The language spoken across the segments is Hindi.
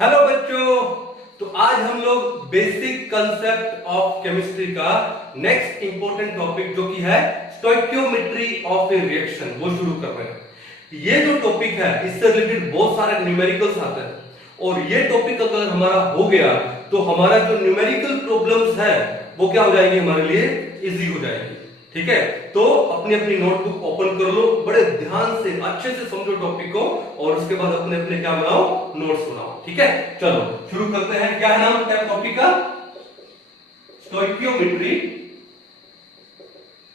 हेलो बच्चों। तो आज हम लोग बेसिक कंसेप्ट ऑफ केमिस्ट्री का नेक्स्ट इंपॉर्टेंट टॉपिक जो कि है स्टोइकियोमेट्री ऑफ ए रिएक्शन वो शुरू कर रहे हैं। ये जो टॉपिक है इससे रिलेटेड बहुत सारे न्यूमेरिकल्स आते हैं और ये टॉपिक अगर हमारा हो गया तो हमारा जो न्यूमेरिकल प्रॉब्लम्स है वो क्या हो जाएंगे, हमारे लिए इजी हो जाएगी। ठीक है, तो अपनी अपनी नोटबुक ओपन कर लो, बड़े ध्यान से अच्छे से समझो टॉपिक को और उसके बाद अपने अपने क्या बनाओ, नोट्स बनाओ। ठीक है, चलो शुरू करते हैं। क्या है नाम टॉपिक का? Stoichiometry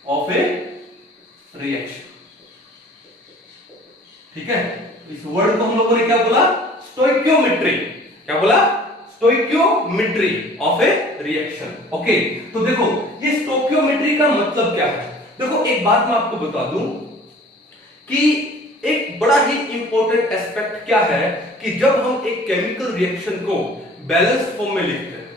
of A reaction. ठीक है, इस वर्ड को हम लोगों ने क्या बोला? स्टोइकियोमेट्री। क्या बोला? Stoichiometry of A reaction. Okay, तो देखो ये स्टोइकियोमेट्री का मतलब क्या है। देखो एक बात मैं आपको बता दूं कि एक बड़ा ही इंपॉर्टेंट एस्पेक्ट क्या है कि जब हम एक केमिकल रिएक्शन को बैलेंस फॉर्म में लिखते हैं,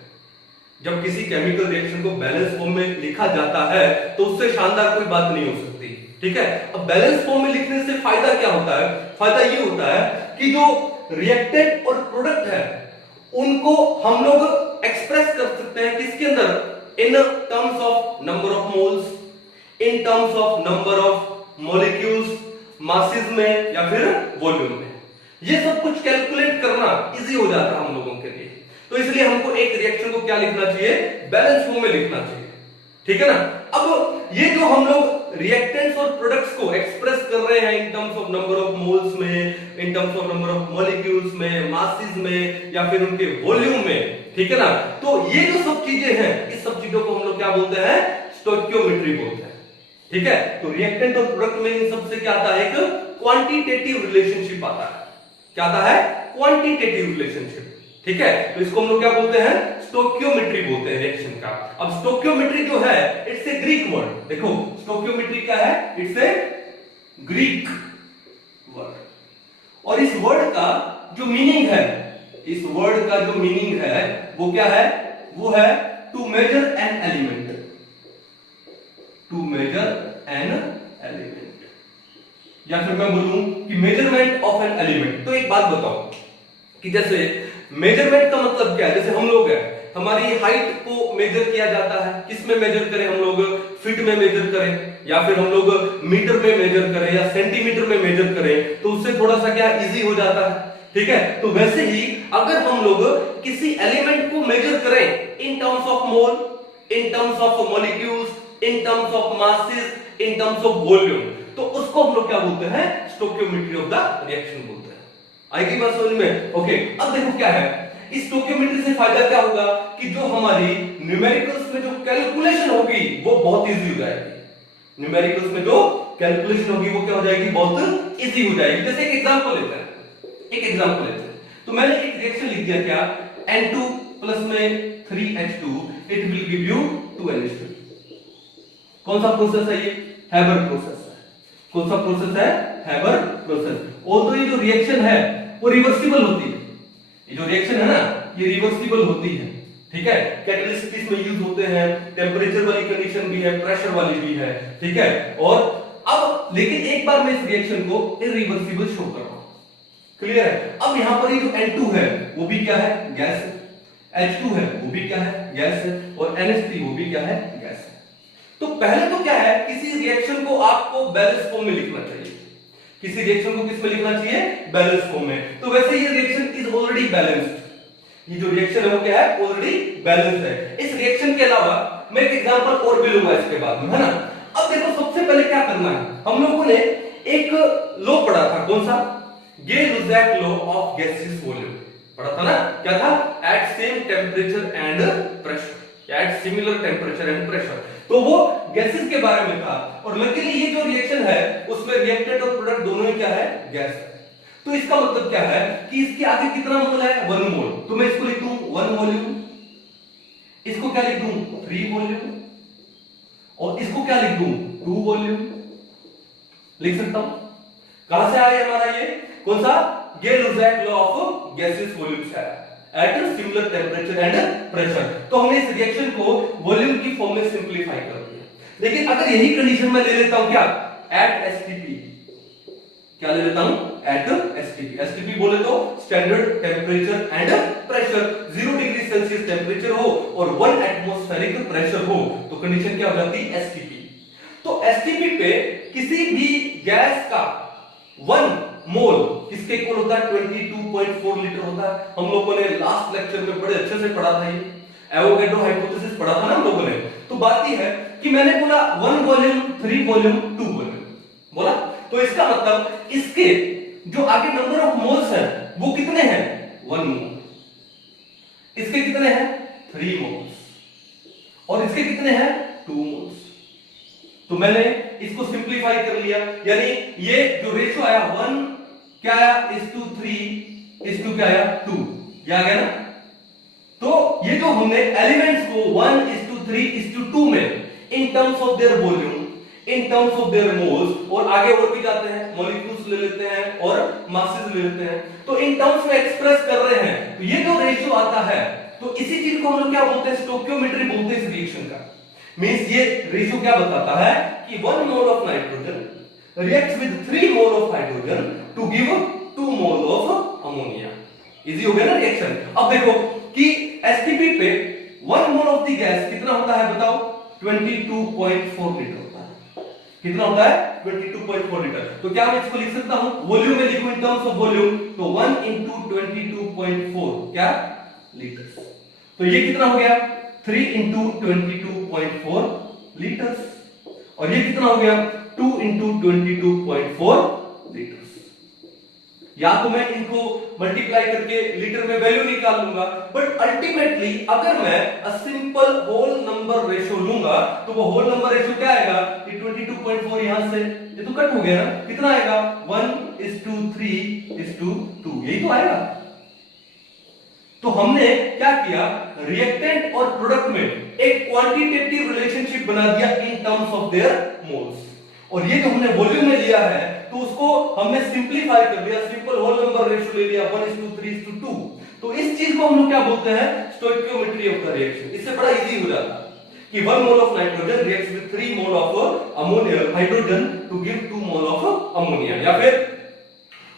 जब किसी केमिकल रिएक्शन को बैलेंस फॉर्म में लिखा जाता है तो उससे शानदार कोई बात नहीं हो सकती। ठीक है, अब बैलेंस फॉर्म में लिखने से फायदा क्या होता है? फायदा ये होता है कि जो रिएक्टेंट और प्रोडक्ट है उनको हम लोग एक्सप्रेस कर सकते हैं किसके अंदर? इन terms of number of moles, in terms of number of molecules, masses में या फिर वॉल्यूम में। ये सब कुछ कैलकुलेट करना इजी हो जाता है हम लोगों के लिए। तो इसलिए हमको एक रिएक्शन को क्या लिखना चाहिए? बैलेंस फॉर्म में लिखना चाहिए। ठीक है ना। अब ये जो हम लोग रिएक्टेंट्स और प्रोडक्ट्स को एक्सप्रेस कर रहे हैं in terms of number of moles में, in terms of number of molecules में, मासेस में या फिर उनके वॉल्यूम में, ठीक है ना, तो ये जो सब चीजें हैं इस सब चीजों को हम लोग क्या बोलते हैं? स्टोइकियोमेट्री बोलते हैं। ठीक है, तो रिएक्टेंट और प्रोडक्ट में इन सबसे क्या आता है? एक क्वांटिटेटिव रिलेशनशिप आता है। क्या आता है? Quantitative relationship. ठीक है, तो इसको हम लोग क्या बोलते हैं? स्टोइकियोमेट्री बोलते हैं रिएक्शन का। अब स्टोइकियोमेट्री जो है इट्स ए ग्रीक वर्ड। देखो स्टोइकियोमेट्री क्या है? It's a Greek word. और इस वर्ड का जो मीनिंग है, इस वर्ड का जो मीनिंग है वो क्या है? वो है two major an element. Two major an element, या फिर मैं बोलूं कि मेजरमेंट ऑफ एन एलिमेंट। तो एक बात बताओ कि जैसे मेजरमेंट का मतलब क्या है? जैसे हम लोग हैं, हमारी हाइट को मेजर किया जाता है। किस में मेजर करें हम लोग? फीट में मेजर करें या फिर हम लोग मीटर में मेजर करें या सेंटीमीटर में मेजर करें, तो उससे थोड़ा सा क्या इजी हो जाता है। ठीक है, तो वैसे ही अगर हम लोग किसी एलिमेंट को मेजर करें इन terms of mole, in terms of molecules, in terms of masses, in terms of volume, तो उसको हम लोग क्या बोलते हैं? स्टोइकियोमेट्री ऑफ द रिएक्शन बोलते हैं। आएगी बात समझ में? ओके, अब देखो क्या है इस स्टोइकियोमेट्री से फायदा क्या होगा कि जो हमारी न्यूमेरिकल्स में जो कैलकुलेशन होगी वो बहुत इजी हो जाएगी। न्यूमेरिकल्स में जो कैलकुलेशन होगी वो क्या हो जाएगी? बहुत इजी हो जाएगी। जैसे एक एग्जांपल लेते हैं, तो मैंने एक रिएक्शन लिख दिया क्या? N2 प्लस में 3H2 it will give you 2NH2। कौन सा प्रोसेस है ये? हैबर प्रोसेस है। कौन सा प्रोसेस है? Haber process. ऑल्दो ये जो रिएक्शन है वो रिवर्सिबल होती है। ये जो रिएक्शन है ना ये रिवर्सिबल होती है। ठीक है, कैटलिस्ट इसमें यूज होते हैं, टेंपरेचर वाली कंडीशन भी है, प्रेशर वाली भी है। ठीक है, और अब लेकिन एक बार मैं इस रिएक्शन को इरिवर्सिबल शो कर रहा हूं। क्लियर है? अब यहां पर ये जो N2 है वो भी क्या है? गैस है। H2 है वो भी क्या है? गैस है। और NH3 वो भी क्या है? गैस है। तो पहले तो क्या है, किसी रिएक्शन को आपको बैलेंस फॉर्म में लिखना चाहिए। किसी रिएक्शन को किस में लिखना चाहिए? बैलेंस फॉर्म में। तो वैसे ये रिएक्शन इज ऑलरेडी बैलेंस्ड। ये जो रिएक्शन है वो क्या है? ऑलरेडी बैलेंस्ड है। इस रिएक्शन के अलावा मैं एक एग्जांपल और भी लूंगा इसके बाद में, है ना। अब देखो सबसे पहले क्या करना है, हम लोगों ने एक लॉ पढ़ा था। कौन सा? Gay Lussac law of gaseous volume पढ़ा था ना। क्या था? At same temperature and pressure, at similar temperature and pressure. तो वो गैसेस के बारे में था। और लकीली ये जो रिएक्शन है उसमें रिएक्टेंट और प्रोडक्ट दोनों ही क्या है? गैस है। तो इसका मतलब क्या है कि इसके आगे कितना मोल है? 1 मोल। तो मैं इसको लिख दूं 1 वॉल्यूम, इसको क्या लिख दूं? 3 वॉल्यूम, और इसको क्या लिख दूं? 2 वॉल्यूम। लिख सकता हूं। कहां से आया हमारा ये? कौन सा? Gay Lussac law of gaseous volumes है at similar temperature and pressure. तो हमने इस रिएक्शन को वॉल्यूम की फॉर्म में सिंपलीफाई कर दिया। लेकिन अगर यही कंडीशन मैं ले लेता हूं क्या? एट एसटीपी, क्या ले लेता हूं? Eight STP. एसटीपी बोले तो standard temperature and pressure. 0 degree Celsius temperature हो और 1 एटमॉस्फेरिक प्रेशर हो तो कंडीशन क्या हो जाती है, एसटीपी। तो एसटीपी पे किसी भी गैस का 1 मोल किसके इक्वल होता है, 22.4 लीटर होता है। हम लोगों ने लास्ट लेक्चर में बड़े अच्छे से पढ़ा था, ये एवोगैड्रो हाइपोथेसिस पढ़ा था ना हम लोगों ने। तो बात ये है कि मैंने बोला 1 वॉल्यूम, 3 वॉल्यूम, 2 वॉल्यूम बोला, तो इसका मतलब इसके जो आगे नंबर ऑफ मोल्स हैं वो कितने हैं, 1 मोल। इसके कितने हैं, 3 मोल्स, और इसके कितने हैं, 2 मोल्स। तो मैंने इसको सिंपलीफाई कर लिया, यानी ये जो रेशियो आया 1 क्या आया, 1:3 क्या आया, 2, ये आ गया ना। तो ये जो हमने एलिमेंट्स को 1:3:2 में in terms of their volume, in terms of their moles, और आगे और भी जाते हैं, मॉलिक्यूल्स ले लेते हैं और मासेस ले लेते हैं, तो इन टर्म्स में एक्सप्रेस कर रहे हैं। तो ये जो रेशियो आता है, तो इसी चीज को हम लोग क्या बोलते हैं, स्टोइकियोमेट्री बोलते हैं इस रिएक्शन का। मींस ये रेशियो क्या बताता है कि 1 मोल of nitrogen reacts with 3 mole of hydrogen to give 2 mole of ammonia. Easy हो गया ना रिएक्शन। अब देखो कि एसटीपी पे 1 मोल ऑफ द गैस कितना होता है बताओ, 22.4 लीटर होता है। कितना होता है, 22.4 लीटर। तो क्या मैं इसको लिख सकता हूं, वॉल्यूम में लिखूं इन टर्म्स ऑफ वॉल्यूम, तो 1 × 22.4 क्या, लीटर्स। तो ये कितना हो गया, 3 × 22.4 लीटर्स, और ये कितना हो गया, 2 × 22.4 लीटर्स। या तो मैं इनको मल्टीप्लाई करके लीटर में वैल्यू निकाल लूंगा, बट अल्टीमेटली अगर मैं a simple whole number ratio लूंगा तो वो होल नंबर रेशियो क्या आएगा, ये 22.4 यहां से ये तो कट हो गया ना, कितना आएगा, 1:3:2, यही तो आएगा। तो हमने क्या किया, रिएक्टेंट और प्रोडक्ट में एक क्वांटिटेटिव रिलेशनशिप बना दिया इन टर्म्स ऑफ देयर मोल्स, और ये जो हमने वॉल्यूम में लिया है तो उसको हमने सिंपलीफाई कर दिया, सिंपल होल नंबर रेशियो ले लिया 1:3:2। तो इस चीज को हम लोग क्या बोलते हैं, स्टोइकियोमेट्री ऑफ द रिएक्शन। इससे बड़ा इजी हो जाता कि 1 मोल of nitrogen reacts with 3 mole of ammonia hydrogen to give 2 mole of ammonia, या फिर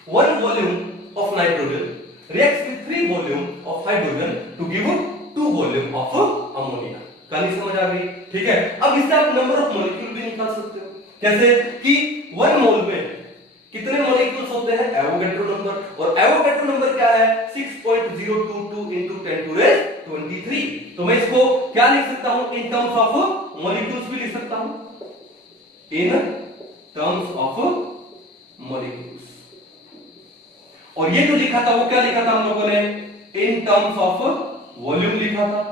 1 volume of nitrogen reacts with 3 volume of hydrogen to give 2 volume of ammonia। कहानी समझ आ गई, ठीक है। अब इससे आप नंबर ऑफ मॉलिक्यूल भी निकाल सकते हो, कैसे कि 1 मोल में कितने मॉलिक्यूल्स होते हैं, एवोगैड्रो नंबर, और एवोगैड्रो नंबर क्या है, 6.022 × 10⁻23। तो मैं इसको क्या लिख सकता हूं, इन टर्म्स ऑफ मॉलिक्यूल्स भी लिख सकता हूं, इन टर्म्स ऑफ मॉलिक्यूल्स। और ये जो लिखा था वो क्या लिखा था हम लोगों ने, इन टर्म्स ऑफ वॉल्यूम लिखा था,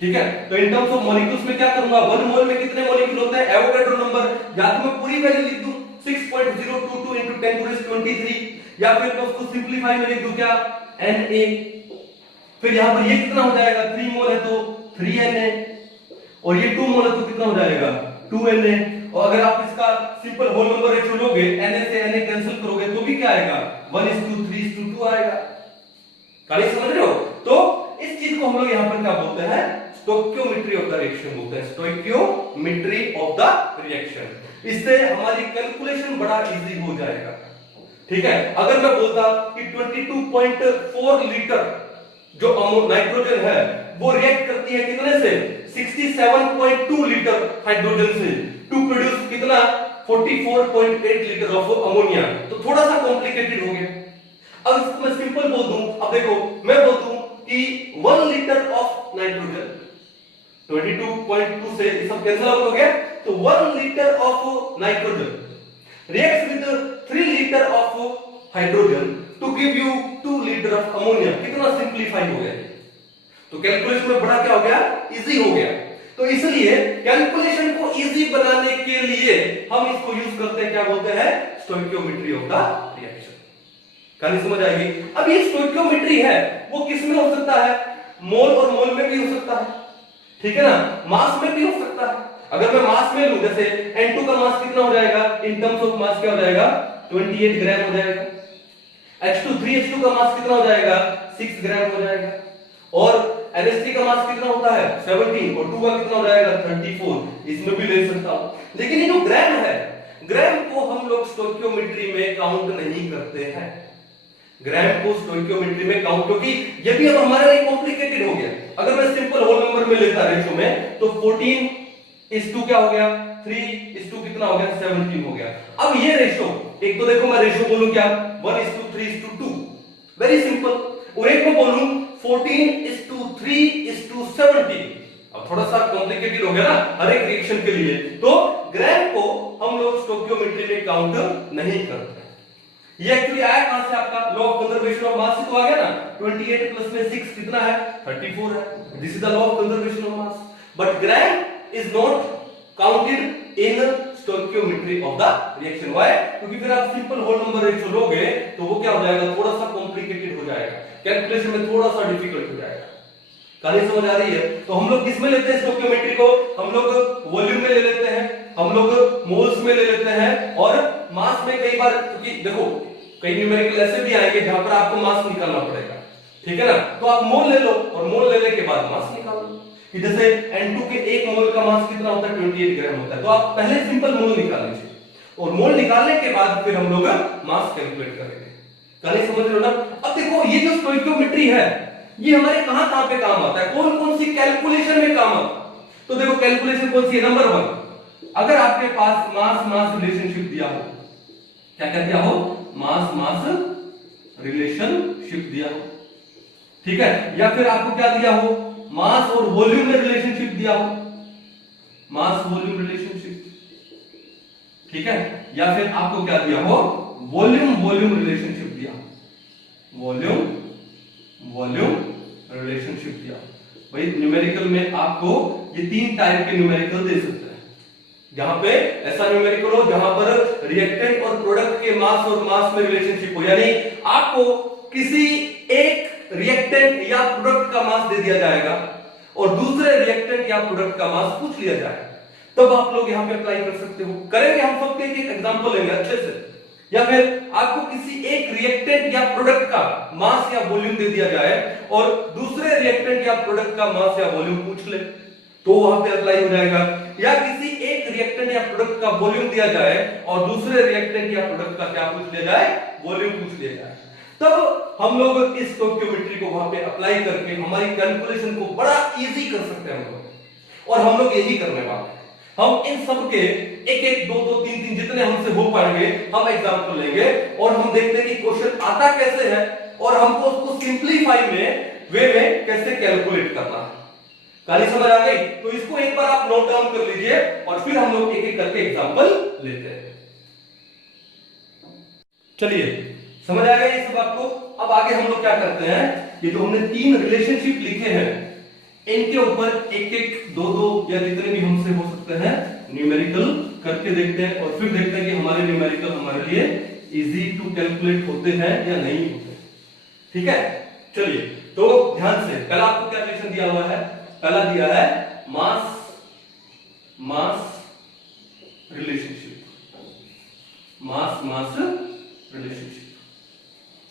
ठीक है। तो इन टर्म्स ऑफ मॉलिक्यूल्स में क्या करूंगा, 1 मोल में कितने मॉलिक्यूल होते हैं, एवोगैड्रो नंबर, या तो मैं पूरी वैल्यू लिख दूं 6.022 × 10⁻23, या फिर मैं उसको सिंपलीफाई में लिख दूं क्या, Na। फिर यहां पर ये कितना हो जाएगा, 3 मोल है तो 3Na, और ये 2 मोल है तो कितना हो जाएगा, 2Na। और अगर आप इसका सिंपल होल नंबर रेशियो लोगे, Na से Na कैंसिल करोगे तो भी क्या आएगा, 1:3:2 आएगा। कहानी समझ रहे हो। तो इस चीज को हम लोग यहां पर क्या बोलते हैं, स्टोइकियोमेट्री ऑफ द रिएक्शन बोलते हैं, स्टोइकियोमेट्री ऑफ द रिएक्शन। इससे हमारी कैलकुलेशन बड़ा इजी हो जाएगा, ठीक है। अगर मैं बोलता कि 22.4 लीटर जो नाइट्रोजन है वो रिएक्ट करती है कितने से, 67.2 लीटर हाइड्रोजन से, टू प्रोड्यूस कितना, 44.8 लीटर ऑफ अमोनिया, तो थोड़ा सा कॉम्प्लिकेटेड हो गया। अब इसको मैं सिंपल बोल दूं, अब देखो मैं बोल दूं कि 1 लीटर ऑफ नाइट्रोजन, 22.2 से ये सब कैंसिल आउट हो गया, तो 1 litre of nitrogen reacts with 3 litre of hydrogen to give you 2 litre of ammonia. कितना सिंपलीफाई हो गया, तो कैलकुलेशन में बड़ा क्या हो गया, इजी हो गया। तो इसलिए कैलकुलेशन को इजी बनाने के लिए हम इसको यूज करते हैं, क्या बोलते हैं, स्टोइकियोमेट्री ऑफ द रिएक्शन। कहानी समझ आएगी। अब ये स्टोइकियोमेट्री है वो किस में हो सकता है, मोल और मोल में भी हो सकता है, ठीक है ना, मास में भी हो सकता है। अगर मैं मास में लूं, जैसे N2 का मास कितना हो जाएगा, इन टर्म्स ऑफ मास क्या हो जाएगा, 28 ग्राम हो जाएगा। H2 3H2 का मास कितना हो जाएगा, 6 ग्राम हो जाएगा। और NH3 का मास कितना होता है, 17, और 2 का कितना हो जाएगा, 34। इसमें भी ले सकता हूं। लेकिन ये जो ग्राम है, ग्राम को हम लोग स्टोइकियोमेट्री में काउंट नहीं करते हैं, ग्राम को स्टोइकियोमेट्री में काउंट, क्योंकि ये भी अब हमारा लिए कॉम्प्लिकेटेड हो गया। अगर मैं सिंपल होल नंबर में लेता रेशो में तो 14:2 क्या हो गया, 3:2 कितना हो गया, 17 हो गया। अब ये रेशो, एक तो देखो मैं रेशो बोलूं क्या, 1:3:2, वेरी सिंपल, और एक को बोलूं 14:3:17, अब थोड़ा सा कॉम्प्लिकेटेड हो गया ना हर एक रिएक्शन के लिए। तो ग्राम को हम लोग स्टोइकियोमेट्री में काउंट नहीं करते। ये एक्चुअली आया कहां से, आपका law of conservation of mass से तो आ गया ना, 28 प्लस में 6 कितना है, 34 है। This is the law of conservation of mass, but gram is not counted in stoichiometry of the reaction. Why? क्योंकि फिर आप सिंपल होल नंबर रेशियो लोगे तो वो क्या हो जाएगा, थोड़ा सा कॉम्प्लिकेटेड हो जाएगा, कैलकुलेशन में थोड़ा सा डिफिकल्ट हो जाएगा। कहानी समझ आ रही है? तो हम लोग किस में लेते हैं स्टोइकियोमेट्री को, हम लोग वॉल्यूम में ले लेते हैं, हम लोग मोल्स में ले लेते हैं, और मास में कई बार, क्योंकि देखो कई न्यूमेरिकल ऐसे भी आएंगे जहां पर आपको मास निकालना पड़ेगा, ठीक है ना, तो आप मोल ले लो और मोल लेने के बाद मास निकाल लो। कि जैसे N2 के 1 मोल का मास कितना होता है, 28 ग्राम होता है, तो आप पहले सिंपल मोल निकाल लीजिए और मोल निकालने के बाद फिर हम लोग मास कैलकुलेट करेंगे। कहानी समझ रहे हो ना? अब देखो ये जो स्टोइकियोमेट्री है ये हमारे कहां कहां पे काम आता है, कौन कौन सी कैलकुलेशन में काम आता है। तो देखो कैलकुलेशन कौन सी है, नंबर 1, अगर आपके पास मास मास रिलेशनशिप दिया हो, क्या क्या दिया हो, मास मास रिलेशनशिप दिया हो, ठीक है, या फिर आपको क्या दिया हो, मास और वॉल्यूम में रिलेशनशिप दिया हो, मास वॉल्यूम रिलेशनशिप, ठीक है, या फिर आपको क्या दिया हो, वॉल्यूम वॉल्यूम रिलेशनशिप दिया, वॉल्यूम वॉल्यूम रिलेशनशिप दिया। भाई न्यूमेरिकल में आपको ये 3 टाइप के न्यूमेरिकल दे सकते हैं, जहां पे ऐसा न्यूमेरिकल हो जहां पर रिएक्टेंट और प्रोडक्ट के मास और मास में रिलेशनशिप हो, यानी आपको किसी एक रिएक्टेंट या प्रोडक्ट का मास दे दिया जाएगा और दूसरे रिएक्टेंट या प्रोडक्ट का मास पूछ लिया जाएगा, तब आप लोग यहां पे अप्लाई कर सकते हो। करेंगे हम सबके एक एग्जांपल लेंगे अच्छे से। या फिर आपको किसी एक रिएक्टेंट या प्रोडक्ट का मास या वॉल्यूम दे दिया जाए और दूसरे रिएक्टेंट या प्रोडक्ट का मास या वॉल्यूम पूछ ले, तो वहां पे अप्लाई हो जाएगा। या किसी एक रिएक्टेंट या प्रोडक्ट का वॉल्यूम दिया जाए और दूसरे रिएक्टेंट या प्रोडक्ट का क्या पूछ लिया जाए, वॉल्यूम पूछ लिया जाए, तब हम लोग इस स्टोइकियोमेट्री को वहां पे अप्लाई करके हमारी कैलकुलेशन को बड़ा इजी कर सकते हैं हम लोग। और हम लोग यही करने वाले हैं। हम इन सब के एक एक, दो दो, तीन तीन जितने हमसे हो पाएंगे हम एग्जांपल लेंगे और हम देखते हैं कि क्वेश्चन आता कैसे है और हमको उसको सिंपलीफाई में वे में कैसे कैलकुलेट करना है। कहानी समझ आ गई? तो इसको एक बार आप नोट डाउन कर लीजिए और फिर हम लोग एक एक करके एग्जांपल लेते हैं। चलिए समझ आ गया ये सब आपको? अब आगे हम लोग क्या करते हैं, ये जो हमने 3 रिलेशनशिप लिखे हैं इनके ऊपर एक एक, दो दो या जितने भी हमसे हो सकते हैं न्यूमेरिकल करके देखते हैं और फिर देखते हैं कि हमारे न्यूमेरिकल हमारे लिए इजी टू कैलकुलेट होते हैं या नहीं होते। ठीक है, चलिए तो ध्यान से, पहला आपको क्या रिलेशन दिया हुआ है, पहला दिया है मास मास रिलेशनशिप, मास मास रिलेशनशिप,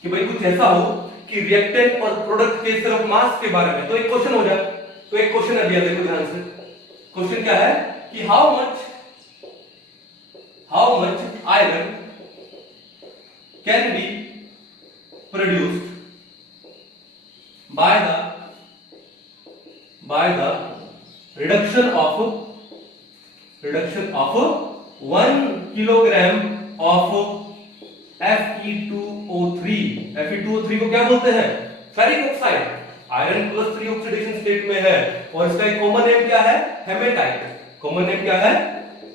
कि भाई कुछ ऐसा हो कि रिएक्टेंट और प्रोडक्ट के सिर्फ मास के बारे में। तो एक क्वेश्चन हो जाए, तो एक क्वेश्चन है दिया, देखो ध्यान से, क्वेश्चन क्या है कि how much iron can be produced by the reduction of 1 kilogram of Fe2O3। Fe2O3 को क्या बोलते हैं, ferric oxide, iron plus 3 oxidation state में है और इसका एक कॉमन नेम क्या है, हेमेटाइट। कॉमन नेम क्या है,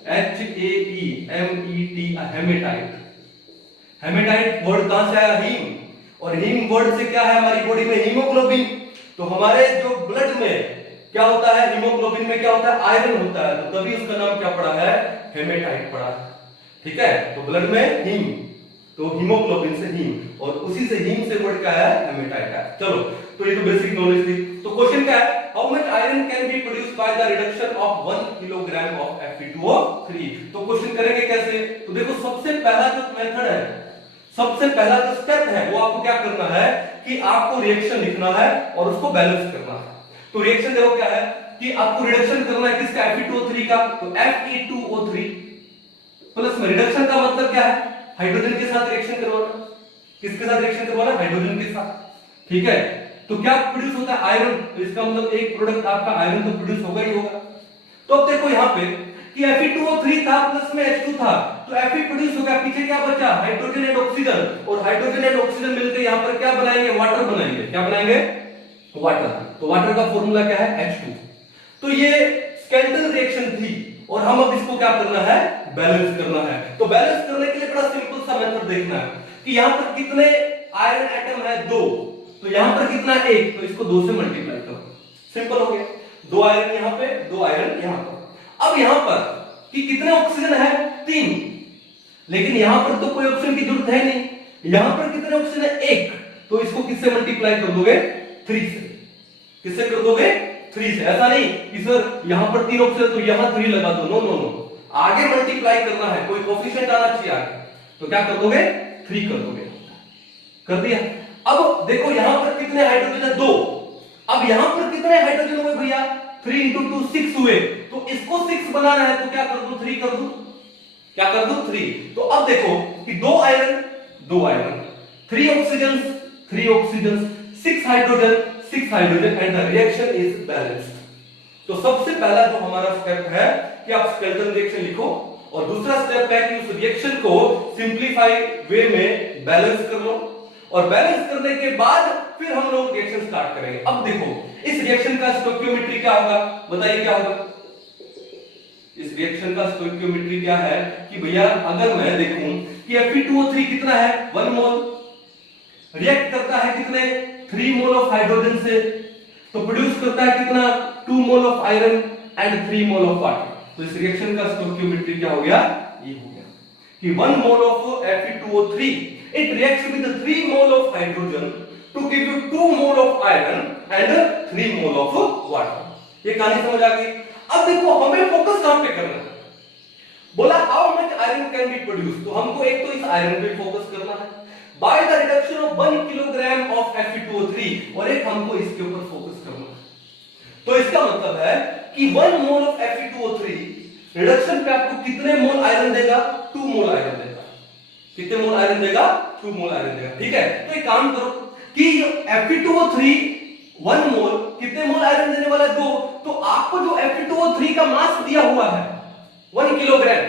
HAEMET, हेमेटाइट। हेमेटाइट वर्ड कहां से आया, हीम, और हीम वर्ड से क्या है हमारी बॉडी में, हीमोग्लोबिन। तो हमारे जो ब्लड में क्या होता है, हीमोग्लोबिन में क्या होता है, आयरन होता है, तो तभी उसका नाम क्या पड़ा है, हेमेटाइट पड़ा है। ठीक है, तो ब्लड में हीम, तो हीमोग्लोबिन से हीम, और उसी से हीम से वर्ड क्या है, हेमेटाइट है। चलो, तो ये तो बेसिक नॉलेज थी। तो क्वेश्चन क्या है, how much iron can be produced by the reduction of 1 kilogram of Fe2O3। तो क्वेश्चन करेंगे कैसे, तो देखो सबसे पहला जो मेथड है, सबसे पहला जो स्टेप है वो आपको क्या करना है कि आपको रिएक्शन लिखना है और उसको बैलेंस करना है। तो रिएक्शन देखो क्या है कि आपको रिडक्शन करना है किसका, Fe2O3 का, तो Fe2O3 प्लस में रिडक्शन का मतलब क्या है, हाइड्रोजन के साथ रिएक्शन करवाना। किसके साथ रिएक्शन करवाना, हाइड्रोजन के साथ। ठीक है, तो क्या प्रोड्यूस होता है, आयरन। तो इसका मतलब एक प्रोडक्ट आपका आयरन तो प्रोड्यूस होगा ही होगा। तो अब देखो यहाँ पे कि Fe2O3 था प्लस में H2 था, तो Fe प्रोड्यूस हो गया, पीछे क्या बचा, हाइड्रोजन एंड ऑक्सीजन, और हाइड्रोजन एंड ऑक्सीजन मिलकर यहाँ पर क्या बनाएंगे, वाटर बनाएंगे। क्या बनाएंगे, वाटर। तो वाटर का फॉर्मूला क्या है, H2। तो ये स्केलेटल रिएक्शन थी, और हम अब इसको क्या करना है, बैलेंस करना है। तो बैलेंस करने के लिए बड़ा सिंपल सा मेथड देखना है कि यहाँ पर कितने आयरन एटम है, 2, तो यहाँ पर कितना, 1, तो इसको 2 से मल्टीप्लाई करो, सिंपल हो गया। 2 आयरन यहाँ पे, 2 आयरन यहाँ पर। अब यहाँ पर कि कितने ऑक्सीजन है, 3, लेकिन यहाँ पर तो कोई ऑक्सीजन की जरूरत है नहीं। यहाँ पर कितने ऑक्सीजन है, 1, तो इसको किससे मल्टीप्लाई कर दोगे, 3 से। किससे कर दोगे, 3 से। ऐसा नहीं कि सर यहाँ पर 3 ऑक्सीजन तो यहाँ 3 लगा दो, नो नो नो, आगे मल्टीप्लाई करना है, कोई कोफिशिएंट आना चाहिए आगे। तो क्या कर दोगे, 3 कर दोगे, कर दिया। अब देखो यहाँ पर कितने हाइड्रोजन है, 2। अब यहाँ पर कितने हाइड्रोजन हुए भैया, 3 into 2 6 हुए, तो इसको 6 बनाना है, तो क्या कर दूं, 3 कर दूं। क्या कर दूं, 3। तो अब देखो कि 2 iron 2 iron, 3 oxygen 3 oxygen, 6 hydrogen 6 hydrogen, and the reaction is balanced. तो सबसे पहला जो हमारा स्टेप है कि आप स्केलेटल रिएक्शन लिखो, और दूसरा स्टेप है कि उस रिएक्शन को सिंपलीफाई वे में बैलेंस कर लो, और बैलेंस करने के बाद फिर हम लोग रिएक्शन स्टार्ट करेंगे। अब देखो इस रिएक्शन का स्टोइकियोमेट्री क्या होगा, बताइए क्या होगा। इस रिएक्शन का स्टोइकियोमेट्री क्या है कि भैया अगर मैं देखूं कि Fe2O3 कितना है, 1 मोल, रिएक्ट करता है कितने, 3 मोल ऑफ हाइड्रोजन से, तो प्रोड्यूस करता है कितना, 2 mole of iron and 3 mole of water. तो इस रिएक्शन का स्टोइकियोमेट्री क्या हो गया, ये हो गया कि 1 mole of Fe2O3 it reacts with 3 mole of hydrogen to give you 2 mole of iron and 3 mole of water। ये कहानी समझ आ गई। अब देखो हमें फोकस कहां पे करना है, बोला how much iron can B produce, तो हमको एक तो इस आयरन पे फोकस करना है bye the reduction of 1 kilogram of Fe2O3, और एक हमको इसके ऊपर फोकस करना है। तो इसका मतलब है कि 1 मोल ऑफ Fe2O3 रिडक्शन पे आपको कितने मोल आयरन देगा, 2 मोल आयरन देगा। कितने मोल आयरन देगा, 2 मोल आयरन देगा। ठीक है, तो एक काम करो कि Fe2O3 1 मोल कितने मोल आयरन देने वाला है, 2, तो आपको जो Fe2O3 का मास दिया हुआ है 1 किलोग्राम,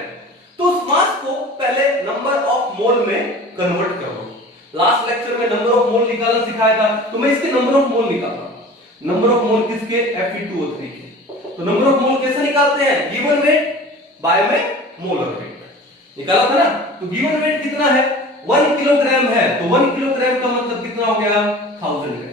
तो उस मास को पहले नंबर ऑफ मोल में कन्वर्ट कर दो। लास्ट लेक्चर में नंबर ऑफ मोल निकालना सिखाया था, तो मैं इसके नंबर ऑफ मोल निकाल रहा हूं। नंबर ऑफ मोल किसके, Fe2O3 के। तो नंबर ऑफ मोल कैसे निकालते हैं, गिवन वेट बाय में मोलर वेट निकाला था ना। तो गिवन वेट कितना है, 1 किलोग्राम है, तो 1 किलोग्राम का मतलब कितना हो गया, 1000 ग्राम।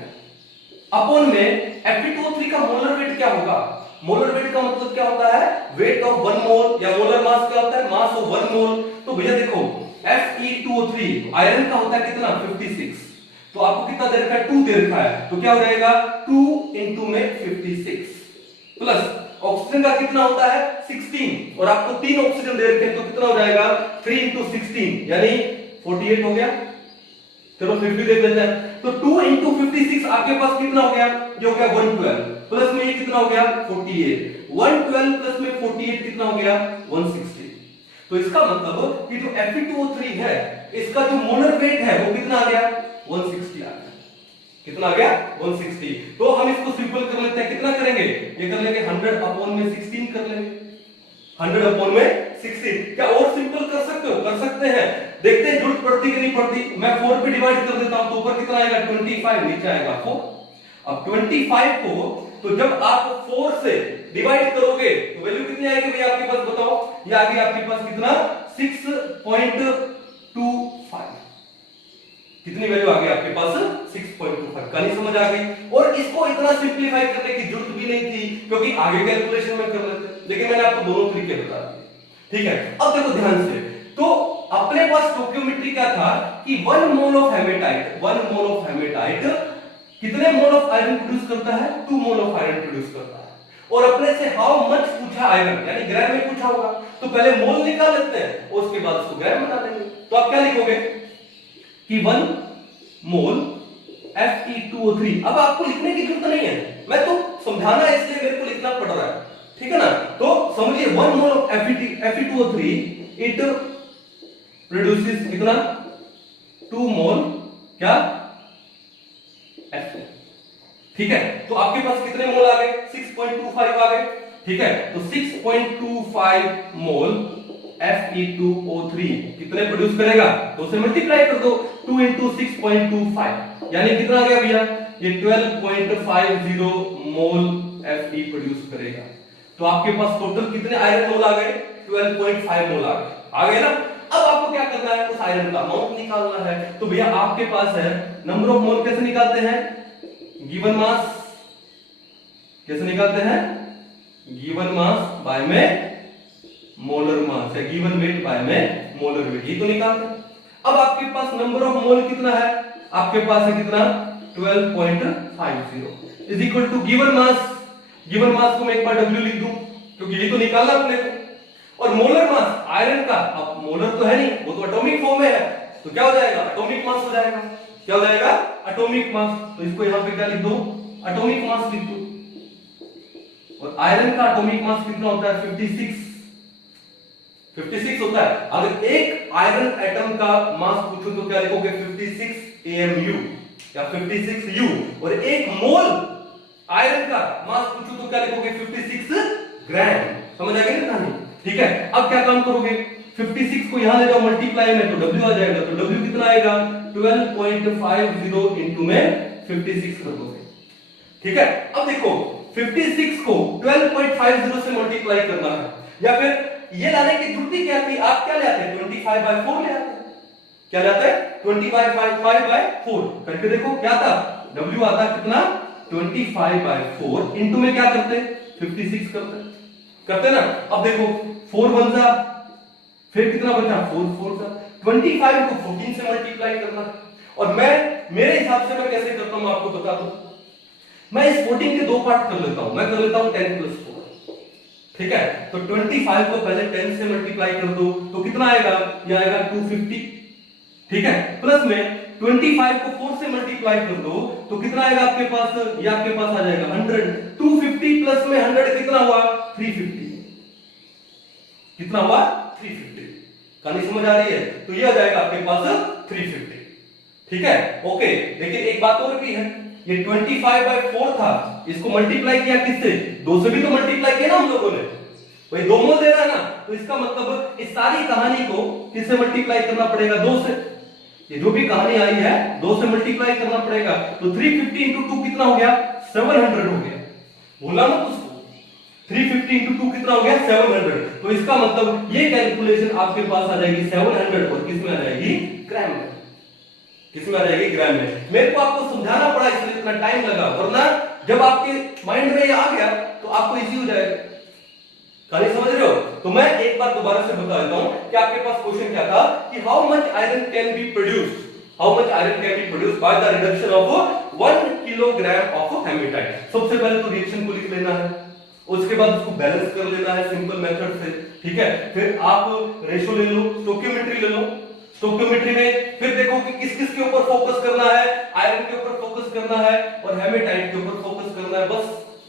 अपॉन में Fe2O3 का मोलर वेट क्या होगा, मोलर वेट का मतलब क्या होता है, वेट ऑफ 1 मोल, या मोलर मास क्या होता है, मास ऑफ 1 मोल। तो भैया देखो Fe2O3 आयरन का होता है कितना, 56, तो आपको कितना दे रखा है, 2 दे रखा है, तो क्या हो जाएगा 2 into में 56 प्लस ऑक्सीजन का कितना होता है 16, और आपको 3 ऑक्सीजन दे रखे हैं, तो कितना हो जाएगा 3 into 16 यानी 48 हो गया। चलो फिर भी देख लेते हैं, तो 2 into 56 आपके पास कितना हो गया, ये हो गया 112, प्लस में ये कितना हो गया 48, 112 प्लस में 48 कितना हो गया 160। तो इसका मतलब कि जो Fe2O3 है इसका जो मोलर वेट है वो कितना आ गया 160 आ गया। कितना आ गया 160। तो हम इसको सिंपल कर लेते हैं, कितना करेंगे, ये कर लेंगे 100 अपॉन में 16 कर लेंगे, 100 अपॉन में 16। क्या और सिंपल कर सकते हो, कर सकते हैं, देखते हैं जरूरत पड़ती कि नहीं पड़ती। मैं 4 पे डिवाइड कर देता हूं, तो ऊपर कितना आएगा 25, नीचे आएगा 4। अब 25 को तो जब आप 4 से डिवाइड करोगे तो वैल्यू कितनी आएगी भैया आपके पास, बताओ। ये आ गई आपके पास कितना 6.25, कितनी वैल्यू आ गई आपके पास 6.25। कहानी समझ आ गई। और इसको इतना सिंपलीफाई करने की जरूरत भी नहीं थी क्योंकि आगे कैलकुलेशन में कर लेते, लेकिन मैंने आपको दोनों तरीके बता दिए। ठीक है, अब देखो ध्यान से, तो अपने पास स्टोइकियोमेट्री क्या था कि 1 मोल of hematite, 1 mole of hematite कितने मोल ऑफ आयरन प्रोड्यूस करता है, 2 मोल ऑफ आयरन प्रोड्यूस करता है। और अपने से हाउ मच पूछा आयरन, यानी ग्राम में पूछा होगा, तो पहले मोल निकाल लेते हैं और उसके बाद उसको ग्राम बना देंगे। तो आप क्या लिखोगे कि 1 मोल Fe2O3। अब आपको लिखने की जरूरत नहीं है, मैं तो समझाना है इसलिए मेरे को लिखना पड़ रहा है, ठीक है ना। तो समझिए 1 mole of Fe2O3 it produces कितना 2 मोल क्या Fe। ठीक है, तो आपके पास कितने मोल आ गए 6.25 आ गए। ठीक है, तो 6.25 मोल Fe2O3 कितने प्रोड्यूस करेगा, तो उसे मल्टीप्लाई कर दो 2 into 6.25 यानी कितना आ गया भैया, ये 12.50 मोल Fe प्रोड्यूस करेगा। तो आपके पास टोटल कितने आयरन मोल आ गए 12.5 मोल आ गए ना। अब आपको क्या करना है, उस आयरन का अमाउंट निकालना है। तो भैया आपके पास है नंबर ऑफ मोल कैसे निकालते हैं, गिवन मास कैसे निकालते हैं, गिवन मास बाय में मोलर मास या गिवन वेट बाय में मोलर वेट, ये तो निकालते हैं। अब आपके पास नंबर ऑफ मोल कितना है, आपके पास है कितना 12.50 is equal to given mass. Given mass को मैं एक बार W लिख दूं क्योंकि ये तो निकालना अपने को, और मोलर मास आयरन का, अब मोलर तो है नहीं, वो तो एटॉमिक फॉर्म में है, तो क्या हो जाएगा एटॉमिक मास हो जाएगा। क्या हो जाएगा एटॉमिक मास। तो इसको यहां पे क्या लिख दो, एटॉमिक मास लिख दो। और आयरन का एटॉमिक मास कितना होता है 56 होता है। अगर एक आयरन एटम का मास पूछूं तो क्या लिखोगे 56 AMU या 56 U, और एक मोल आयरन का मास पूछूं तो क्या लिखोगे 56 ग्राम। समझ आ गई ना कहानी। ठीक है, अब क्या काम करोगे 56 को यहां ले जाओ मल्टीप्लाई में, तो W आ जाएगा। तो W कितना आएगा 12.50 इनटू में 56 कर दोगे। ठीक है, अब देखो 56 को 12.50 से मल्टीप्लाई करना है, या फिर ये लाने की त्रुटि क्या थी, आप क्या ले आते हैं 25/4 ले आते हैं। क्या लाते हैं 25/4 करके देखो क्या था, W आता कितना 25/4 इनटू में क्या करते 56 करते ना। अब देखो 4 1 सा, फिर कितना बचा 4 4 सा, 25 को 14 से मल्टीप्लाई करना। और मैं मेरे हिसाब से मैं कैसे करता हूं आपको बता दूं, मैं इस 14 के दो पार्ट कर लेता हूं। मैं कर लेता हूं 10 + 4। ठीक है, तो 25 को पहले 10 से मल्टीप्लाई कर दो तो कितना आएगा, ये आएगा 250। ठीक है, प्लस में 25 को 4 से मल्टीप्लाई कर दो तो कितना आएगा आपके पास, ये आपके पास आ जाएगा 100। 250 प्लस में 100 कितना हुआ 350। कितना हुआ 350। कहानी समझ आ रही है, तो ये आ जाएगा आपके पास 350। ठीक है, ओके। लेकिन एक बात और भी है, ये 25/4 था, इसको मल्टीप्लाई किया किससे, 2 से भी तो मल्टीप्लाई किया ना हम लोगों ने, वही 2 मोल दे रहा है ना। तो इसका मतलब इस सारी कहानी को किससे मल्टीप्लाई करना पड़ेगा 2 से। ये जो भी कहानी आई है 2 से मल्टीप्लाई करना पड़ेगा। तो 350 इंटू 2 कितना हो गया 700 हो गया, बोला ना उसको 350 इंटू 2 कितना हो गया 700। तो इसका मतलब ये कैलकुलेशन आपके पास आ जाएगी 700 और किसमें आ जाएगी ग्राम में। किसमें आ जाएगी ग्राम में। मेरे को आपको समझाना पड़ा इसलिए इतना टाइम लगा, वरना जब आपके माइंड में ये आ गया तो आपको इजी हो जाएगा। कहानी समझ रहे हो। तो मैं एक बार दोबारा से बता देता हूं कि आपके पास क्वेश्चन क्या था कि how much iron can be produced, how much iron can be produced by the reduction of 1 kilogram of hematite. सबसे पहले तो रिएक्शन को लिख लेना है, उसके बाद उसको बैलेंस कर लेना है सिंपल मेथड से। ठीक है, फिर आप रेशो ले लो, स्टोकियोमेट्री ले लो। स्टोकियोमेट्री में फिर देखो कि किस किस के ऊपर फोकस करना है, आयरन के ऊपर फोकस करना है और हेमेटाइट के ऊपर फोकस करना है, बस।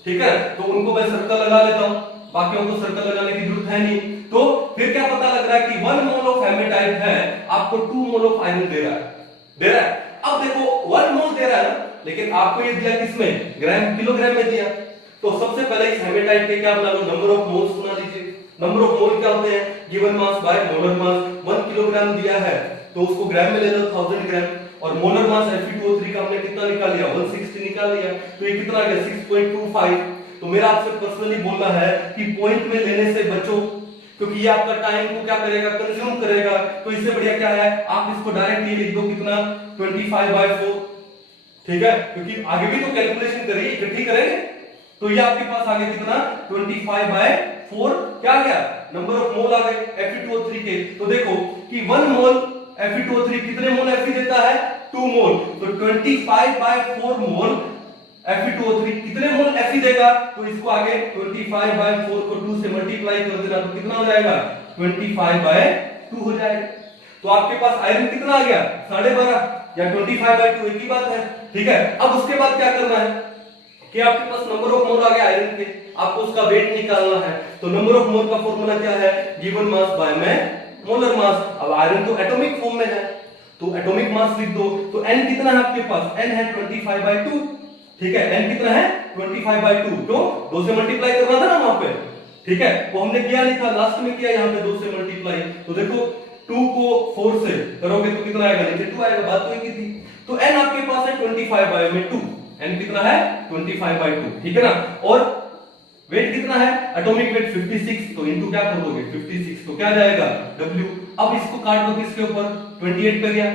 ठीक है, तो उनको मैं सर्कल लगा लेता हूं, बाकियों को सर्कल लगाने की जरूरत है नहीं। तो फिर क्या पता लग रहा है कि 1 मोल ऑफ हेमेटाइट है, आपको 2 मोल ऑफ आयरन दे रहा है। अब देखो 1 मोल दे रहा है ना, लेकिन आपको ये दिया किसमें, ग्राम किलोग्राम में दिया। तो सबसे पहले इस हेमेटाइट के क्या बना लो, नंबर ऑफ मोल्स बना लीजिए। नंबर ऑफ मोल क्या होते हैं, given mass by molar mass. 1 kilogram दिया है तो उसको ग्राम में ले लो 1000 ग्राम, और मोलर मास Fe2O3 का हमने कितना निकाल लिया 160 निकाल लिया। तो ये कितना आ गया 6.25। तो मेरा आपसे पर्सनली बोलना है कि पॉइंट में लेने से बचो, क्योंकि ये आपका टाइम को क्या करेगा कंज्यूम करेगा। तो इससे बढ़िया क्या है, आप इसको डायरेक्ट ये लिख दो कितना 25/4। ठीक है, क्योंकि आगे भी तो कैलकुलेशन करेंगे, इकट्ठी करेंगे। तो ये आपके पास आ गया कितना 25/4। क्या आ गया, नंबर ऑफ मोल आ गए Fe2O3 के। तो देखो कि 1 मोल Fe2O3 कितने मोल Fe देता है 2 मोल। तो 25/4 मोल Fe2O3 कितने मोल Fe देगा, तो इसको आगे 25/4 को 2 से मल्टीप्लाई कर देना, तो कितना हो जाएगा 25/2 हो जाएगा। तो आपके पास आयरन कितना आ गया 12.5 या 25/2, एक ही बात है। ठीक है, अब उसके बाद क्या करना है कि आपके पास नंबर ऑफ मोल आ गया आयरन के, आपको उसका वेट निकालना है। तो नंबर ऑफ मोल का फॉर्मूला क्या है, गिवन मास बाय में मोलर मास। अब आयरन तो एटॉमिक फॉर्म में है, तो एटॉमिक मास लिख दो। तो n कितना है आपके पास? n है 25/2। ठीक है, n कितना है? 25/2। तो 2 से मल्टीप्लाई करना था ना वहां पे, ठीक है, वो हमने किया नहीं था, लास्ट में किया, यहाँ पे 2 से मल्टीप्लाई। तो देखो 2 को 4 से करोगे तो कितना आएगा? नीचे 2 आएगा, बात तो एक ही थी। तो n आपके पास है 25/2, n कितना है? 25/2, ठीक है ना। और वेट कितना है? एटॉमिक वेट 56, तो इनटू क्या कर दोगे? 56, तो क्या जाएगा? W। अब इसको काट दो किसके ऊपर? 28 पे गया,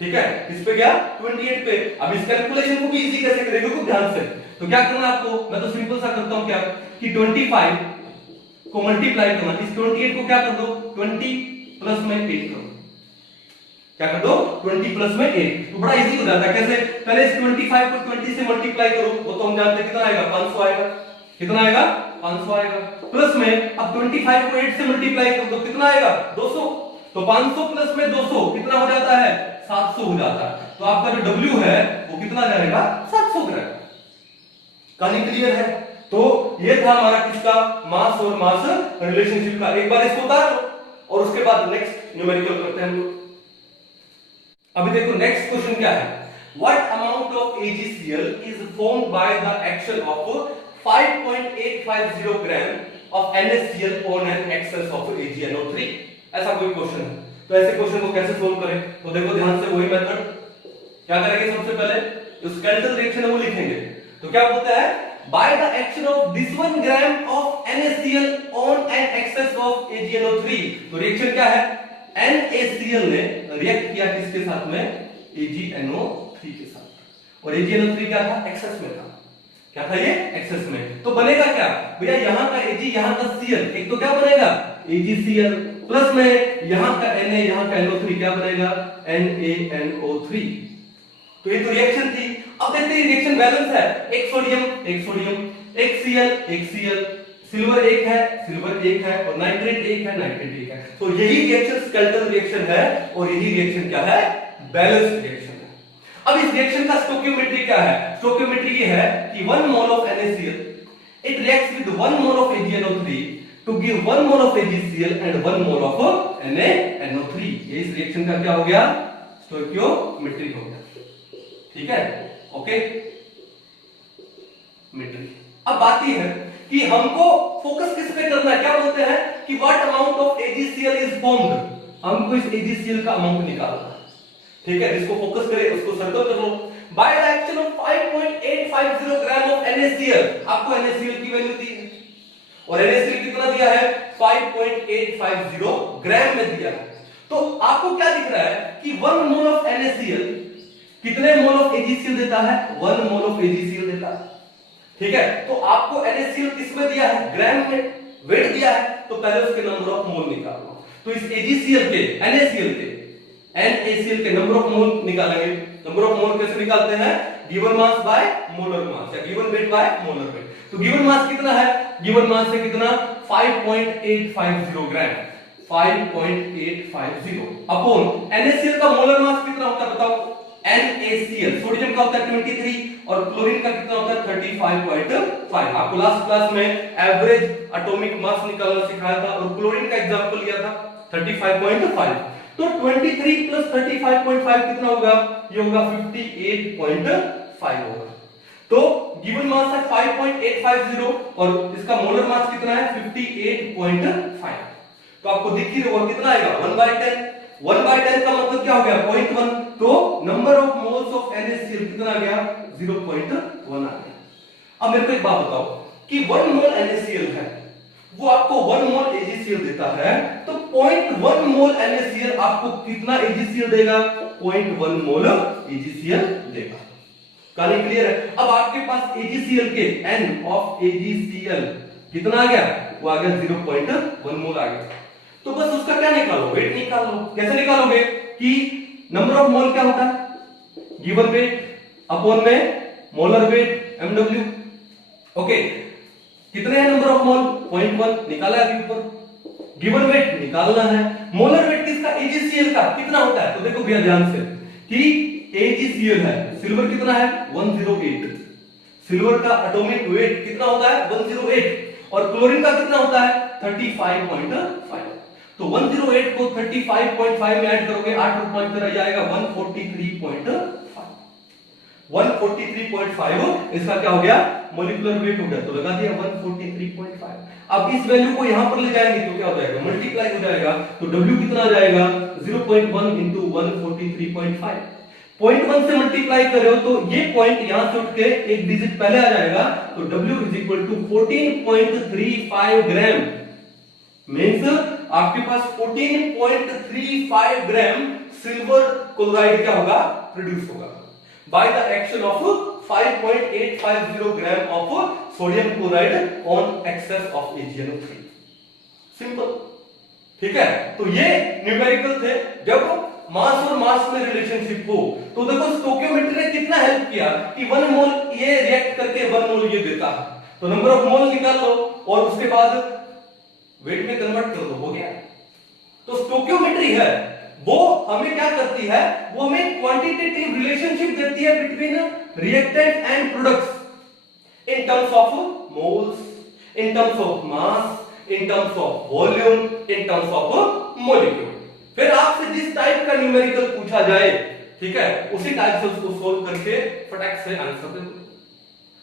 ठीक है, किस पे गया? 28 पे। अब इस कैलकुलेशन को भी इजी कैसे करेंगे? खूब ध्यान से। तो क्या करना आपको? मैं तो सिंपल सा करता हूं क्या, कि 25 को मल्टीप्लाई करना, इस 28 को क्या कर दो? 20 प्लस में 8 करो। क्या कर दो? 20 प्लस में 8। तो बड़ा इजी हो जाता है। कैसे? पहले इस 25 को 20 से मल्टीप्लाई करो, वो तो हम जानते हैं कितना आएगा? 500 आएगा। कितना आएगा? 500 आएगा। प्लस में अब 25 को 8 से मल्टीप्लाई कर दो, कितना आएगा? 200। तो 500 प्लस में 200 कितना हो जाता है? 700 हो जाता है। तो आपका जो W है वो कितना जाएगा? 700 ग्राम। कहानी क्लियर है? तो ये था हमारा किसका? मास और मास रिलेशनशिप का। एक बार इसको उतार लो और उसके बाद नेक्स्ट न्यूमेरिकल करते हैं हम लोग। अभी देखो नेक्स्ट क्वेश्चन क्या है? What amount of AgCl is formed by the action of 5.850 gram of NaCl on an excess of AgNO3? ऐसा कोई क्वेश्चन है, तो ऐसे क्वेश्चन को कैसे सोल्व करें? तो देखो ध्यान से, वही मेथड क्या करेंगे? सबसे पहले जो स्केलेटल रिएक्शन है वो लिखेंगे। तो क्या बोलता है? By the action of this 1 gram of NaCl on an excess of AgNO3, तो रिएक्शन क्या है? NaCl ने रिएक्ट किया किसके साथ में? AgNO3 के साथ। और AgNO3 क्या था? एक्सेस में था। क्या था ये? एक्सेस में। तो बनेगा क्या भैया? यहां का Ag, यहां का Cl, एक तो क्या बनेगा? AgCl, प्लस में यहां का Na, यहां का NO3, क्या बनेगा? NaNO3। तो ये तो रिएक्शन थी। अब देखते हैं रिएक्शन बैलेंस है। एक सोडियम, एक सोडियम, एक Cl, एक Cl, सिल्वर एक है, सिल्वर एक है, और नाइट्रेट एक है, नाइट्रेट एक है। तो यही रिएक्शन स्केलेटल रिएक्शन है, और यही रिएक्शन क्या है? बैलेंस रिएक्शन है। अब इस रिएक्शन का स्टोइकियोमेट्री क्या है? स्टोइकियोमेट्री ये है कि 1 mole of NaCl it reacts with 1 mole of AgNO3 to give 1 mole of AgCl and 1 mole of NaNO3। ये इस रिएक्शन का क्या हो गया? स्टोइकियोमेट्री हो गया, ठीक है, ओके, मेट्री। अब बात यह है कि हमको फोकस किस पे करना है? क्या बोलते हैं कि what amount of AgCl is formed, हमको इस AgCl का अमाउंट निकालना है, ठीक है। जिसको फोकस करे उसको सर्कल कर लो। By the action of 5.850 gram of NaCl, आपको NaCl की वैल्यू दी है, और NaCl कितना दिया है? 5.850 ग्राम में दिया है। तो आपको क्या दिख रहा है कि 1 मोल ऑफ NaCl कितने मोल ऑफ AgCl देता है? 1 मोल ऑफ AgCl देता है, ठीक है। तो आपको NaCl किसमें दिया है? ग्राम में, वेट दिया है, तो पहले उसके नंबर ऑफ मोल निकालो। तो इस AgCl के, NaCl के नंबर ऑफ मोल निकालेंगे। नंबर ऑफ मोल कैसे निकालते हैं? Given mass by molar mass, या given weight by molar weight. तो गिवन मास कितना है? गिवन मास है कितना? 5.850 ग्राम, 5.850 अपॉन NaCl का मोलर मास कितना होता है बताओ? NaCl, सोडियम का होता है 23 और क्लोरीन का कितना होता है? 35.5। आपको लास्ट क्लास में एवरेज एटॉमिक मास निकालना सिखाया था और क्लोरीन का एग्जांपल लिया था 35.5। तो 23 प्लस 35.5 कितना होगा? ये होगा 58.5 होगा। तो गिवन मास है 5.850 और इसका मोलर मास कितना है? 58.5। तो आपको दिख ही रहा कितना आएगा? 1/10। 1/10 का मतलब क्या हो गया? 0.1। तो number of moles of NaCl कितना आ गया? 0.1 आ गया। अब मेरे को एक बात बताओ कि 1 मोल NaCl है, वो आपको 1 मोल AgCl देता है, तो 0.1 मोल NaCl आपको कितना AgCl देगा? 0.1 मोल AgCl देगा। कहानी क्लियर है? अब आपके पास AgCl के N ऑफ AgCl कितना आ गया? वो आ गया 0.1 मोल आ गया। तो बस उसका क्या निकालो? वेट निकाल लो। कैसे निकालोगे? कि नंबर ऑफ मोल क्या होता है? गिवन वेट अपॉन में मोलर वेट MW, ओके। कितने हैं नंबर ऑफ मोल? 0.1 निकाला है अभी ऊपर। गिवन वेट निकालना है। मोलर वेट किसका? AgCl का कितना होता है? तो देखो भैया ध्यान से कि AgCl है, सिल्वर कितना है? 108। सिल्वर का एटॉमिक वेट कितना होता है? 108। और क्लोरीन का कितना होता है? 35.5। तो 108 को 35.5 में ऐड करोगे 8 और 5 तरह जाएगा 143.5। 143.5 इसका क्या हो गया, मोलिकुलर वेट हो गया, तो लगा दिया 143.5। अब इस वैल्यू को यहां पर ले जाएंगे तो क्या हो जाएगा, मल्टीप्लाई हो जाएगा, तो W कितना आ जाएगा 0.1 into 143.5। 0.1 से मल्टीप्लाई कर रहे हो तो ये पॉइंट यहां से उठ के एक डिजिट पहले आ जाएगा, तो W is equal to 14.35 gram. Means आपके पास 14.35 ग्राम सिल्वर क्लोराइड क्या होगा, प्रोड्यूस होगा by the action of 5.850 gram of sodium chloride on excess of AgNO3। Simple, ठीक है। तो ये न्यूमेरिकल थे। जब मास और मास में रिलेशनशिप हो तो देखो स्टोइकियोमेट्री ने कितना हेल्प किया कि 1 मोल ये रिएक्ट करके 1 मोल ये देता है, तो नंबर ऑफ मोल निकाल लो और उसके बाद वेट में कन्वर्ट कर दो, हो गया। तो स्टोइकियोमेट्री है वो हमें क्या करती है, वो हमें क्वांटिटेटिव रिलेशनशिप देती है between reactant and products in terms of moles, in terms of mass, in terms of volume, in terms of molecule. फिर आपसे जिस टाइप का न्यूमेरिकल पूछा जाए, ठीक है, उसी टाइप से उसको सोल्व करके फटाक से आंसर दे दो।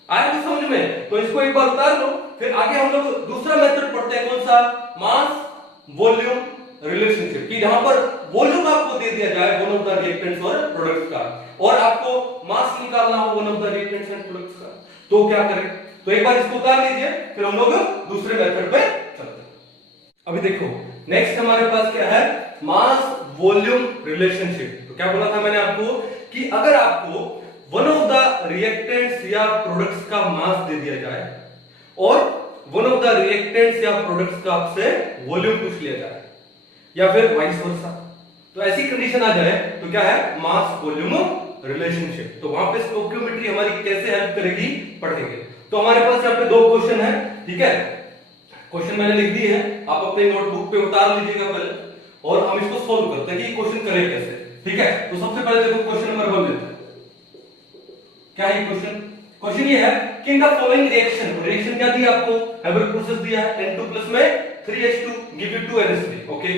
आया कुछ समझ में? तो इसको एक बार उतार लो, फिर आगे हम लोग दूसरा मेथड पढ़ते हैं, कौन सा, मास वॉल्यूम रिलेशनशिप, कि जहां पर वॉल्यूम आपको दे दिया जाए वन ऑफ द रिएक्टेंट्स और प्रोडक्ट्स का, और आपको मास निकालना हो one of the reactants and products का, तो क्या करें। तो एक बार इसको उतार लीजिए, फिर हम लोग दूसरे मेथड पे चलते हैं। अभी देखो नेक्स्ट हमारे पास क्या है, मास वॉल्यूम रिलेशनशिप। तो क्या बोला था मैंने आपको कि अगर आपको वन ऑफ द रिएक्टेंट्स या प्रोडक्ट्स का मास दे दिया जाए और वन ऑफ द रिएक्टेंट्स या प्रोडक्ट्स का आपसे वॉल्यूम पूछ लिया जाए, या फिर वाइस वर्सा, तो ऐसी कंडीशन आ जाए तो क्या है, मास वॉल्यूम रिलेशनशिप। तो वहां पे स्टोइकियोमेट्री हमारी कैसे हेल्प करेगी, पढ़ेंगे। तो हमारे पास यहाँ पे दो क्वेश्चन है, ठीक है, क्वेश्चन मैंने लिख दिए हैं, आप अपने नोटबुक पे उतार लीजिएगा पहले, और हम इसको सोल्व करते हैं कि क्वेश्चन करें कैसे, ठीक है। तो सबसे पहले देखो क्वेश्चन नंबर 1 लेते हैं। क्या है क्वेश्चन? क्वेश्चन ये है कि इन द फॉलोइंग रिएक्शन क्या दिया आपको, हैबर प्रोसेस दिया है, N2 प्लस में 3H2 give you 2NH3, okay.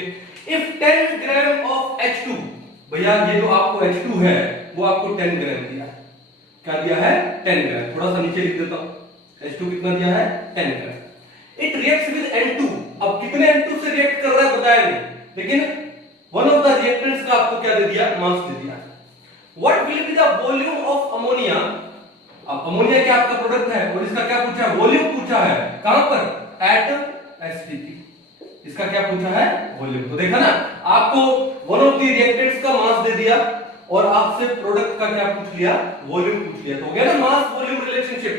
If 10 gram of H2, भैया ये जो आपको H2 है वो आपको 10 ग्राम दिया है, क्या दिया है, 10 ग्राम। थोड़ा सा नीचे लिख देता हूं, H2 कितना दिया है, 10 ग्राम। इट रिएक्ट्स विद N2, अब कितने N2 से रिएक्ट कर रहा है बताया नहीं, लेकिन वन ऑफ द रिएक्टेंट्स का आपको क्या दे दिया, मास दे दिया। What will be the volume of ammonia, अब अमोनिया क्या आपका प्रोडक्ट है और इसका क्या पूछा है, वॉल्यूम पूछा है, कहां पर, एट एसटीपी, इसका क्या पूछा है, वॉल्यूम। तो देखा ना, आपको वन ऑफ द रिएक्टेंट्स का मास दे दिया और आपसे प्रोडक्ट का क्या पूछ लिया, वॉल्यूम पूछ लिया, तो हो गया ना मास वॉल्यूम रिलेशनशिप।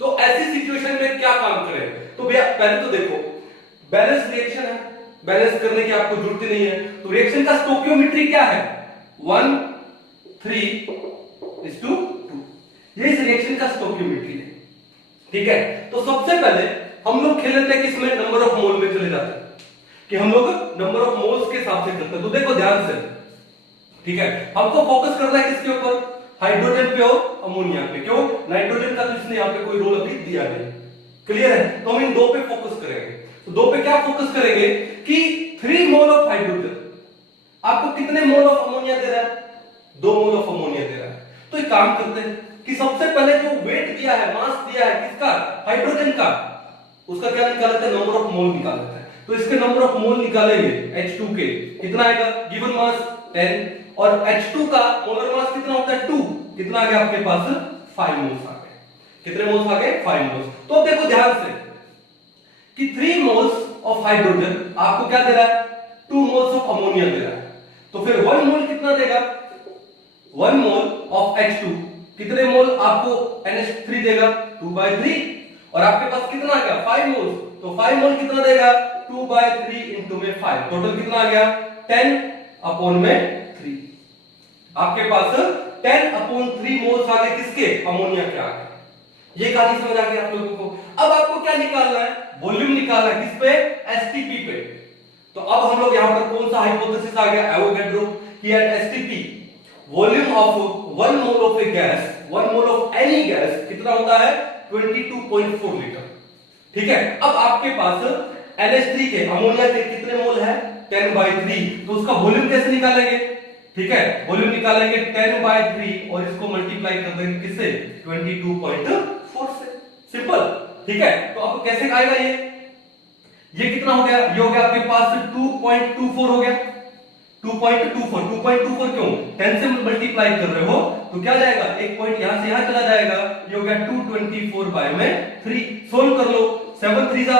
तो ऐसी सिचुएशन में क्या काम करें, तो भैया पहले तो देखो बैलेंस रिएक्शन है, बैलेंस करने की आपको जरूरत ही नहीं है, तो रिएक्शन का स्टोइकियोमेट्री क्या है, 1 3:2, ये इस रिएक्शन का स्टोइकियोमेट्री है, ठीक है। तो सबसे पहले हम लोग खेल लेते हैं किसमें, नंबर ऑफ मोल में चले जाते हैं, कि हम लोग नंबर ऑफ मोल्स के हिसाब से करते हैं। तो देखो ध्यान से, ठीक है, हमको फोकस करना है किसके ऊपर, हाइड्रोजन पे और अमोनिया पे। क्यों, नाइट्रोजन का तो इसने यहाँ पे कोई रोल अभी दिया नहीं, क्लियर है। तो हम इन दो पे फोकस करेंगे। तो दो पे क्या फोकस करेंगे कि 3 मोल ऑफ हाइड्रोजन आपको कितने मोल ऑफ अमोनिया दे रहा है, 2 मोल ऑफ अमोनिया दे रहा है। तो एक काम करते हैं कि सबसे पहले जो वेट दिया है, मास दिया है किसका, हाइड्रोजन का, उसका क्या निकाल लेते हैं, नंबर ऑफ मोल निकाल लेते हैं। तो इसके नंबर ऑफ मोल निकालेंगे H2 के, कितना आएगा, गिवन मास 10, और H2 का मोलर मास कितना होता है, 2, कितना आ गया आपके पास, 5 मोल्स आ गए। कितने मोल्स आ गए, 5 मोल्स। तो देखो ध्यान से कि 3 मोल्स ऑफ हाइड्रोजन आपको क्या दे रहा है, 2 मोल्स ऑफ अमोनिया दे रहा है। तो फिर 1 मोल कितना देगा, 1 मोल ऑफ H2 कितने मोल आपको NH3 देगा, 2/3, और आपके पास कितना आ गया, 5 मोल्स, तो 5 मोल कितना देगा, 2/3 into में 5, टोटल कितना आ गया, 10/3। आपके पास 10/3 मोल्स आ गए किसके, अमोनिया के आ गए। ये कहानी समझ आ गई आप लोगों को। अब आपको क्या निकालना है, वॉल्यूम निकालना है, किस पे, एसटीपी पे। तो अब हम लोग यहां पर कौन सा हाइपोथेसिस आ गया, एवोगैड्रो, कि at STP volume of 1 mole of a gas, 1 mole of any gas कितना होता है, 22.4 लीटर, ठीक है। अब आपके पास NH3 के, अमोनिया के कितने मोल है, 10/3, तो उसका वॉल्यूम कैसे निकालेंगे? ठीक है, वॉल्यूम निकालेंगे 10/3 और इसको मल्टीप्लाई कर देंगे किससे? 22.4 से। सिंपल। ठीक है, तो आपको कैसे आएगा ये कितना हो गया? ये हो गया आपके पास 2.24 हो गया। 2.24 क्यों? 10 से मल्टीप्लाई कर रहे हो तो क्या जाएगा? एक पॉइंट यहां से यहां चला जाएगा, ये हो गया 224/3। सोल्व कर लो, 7 3 जा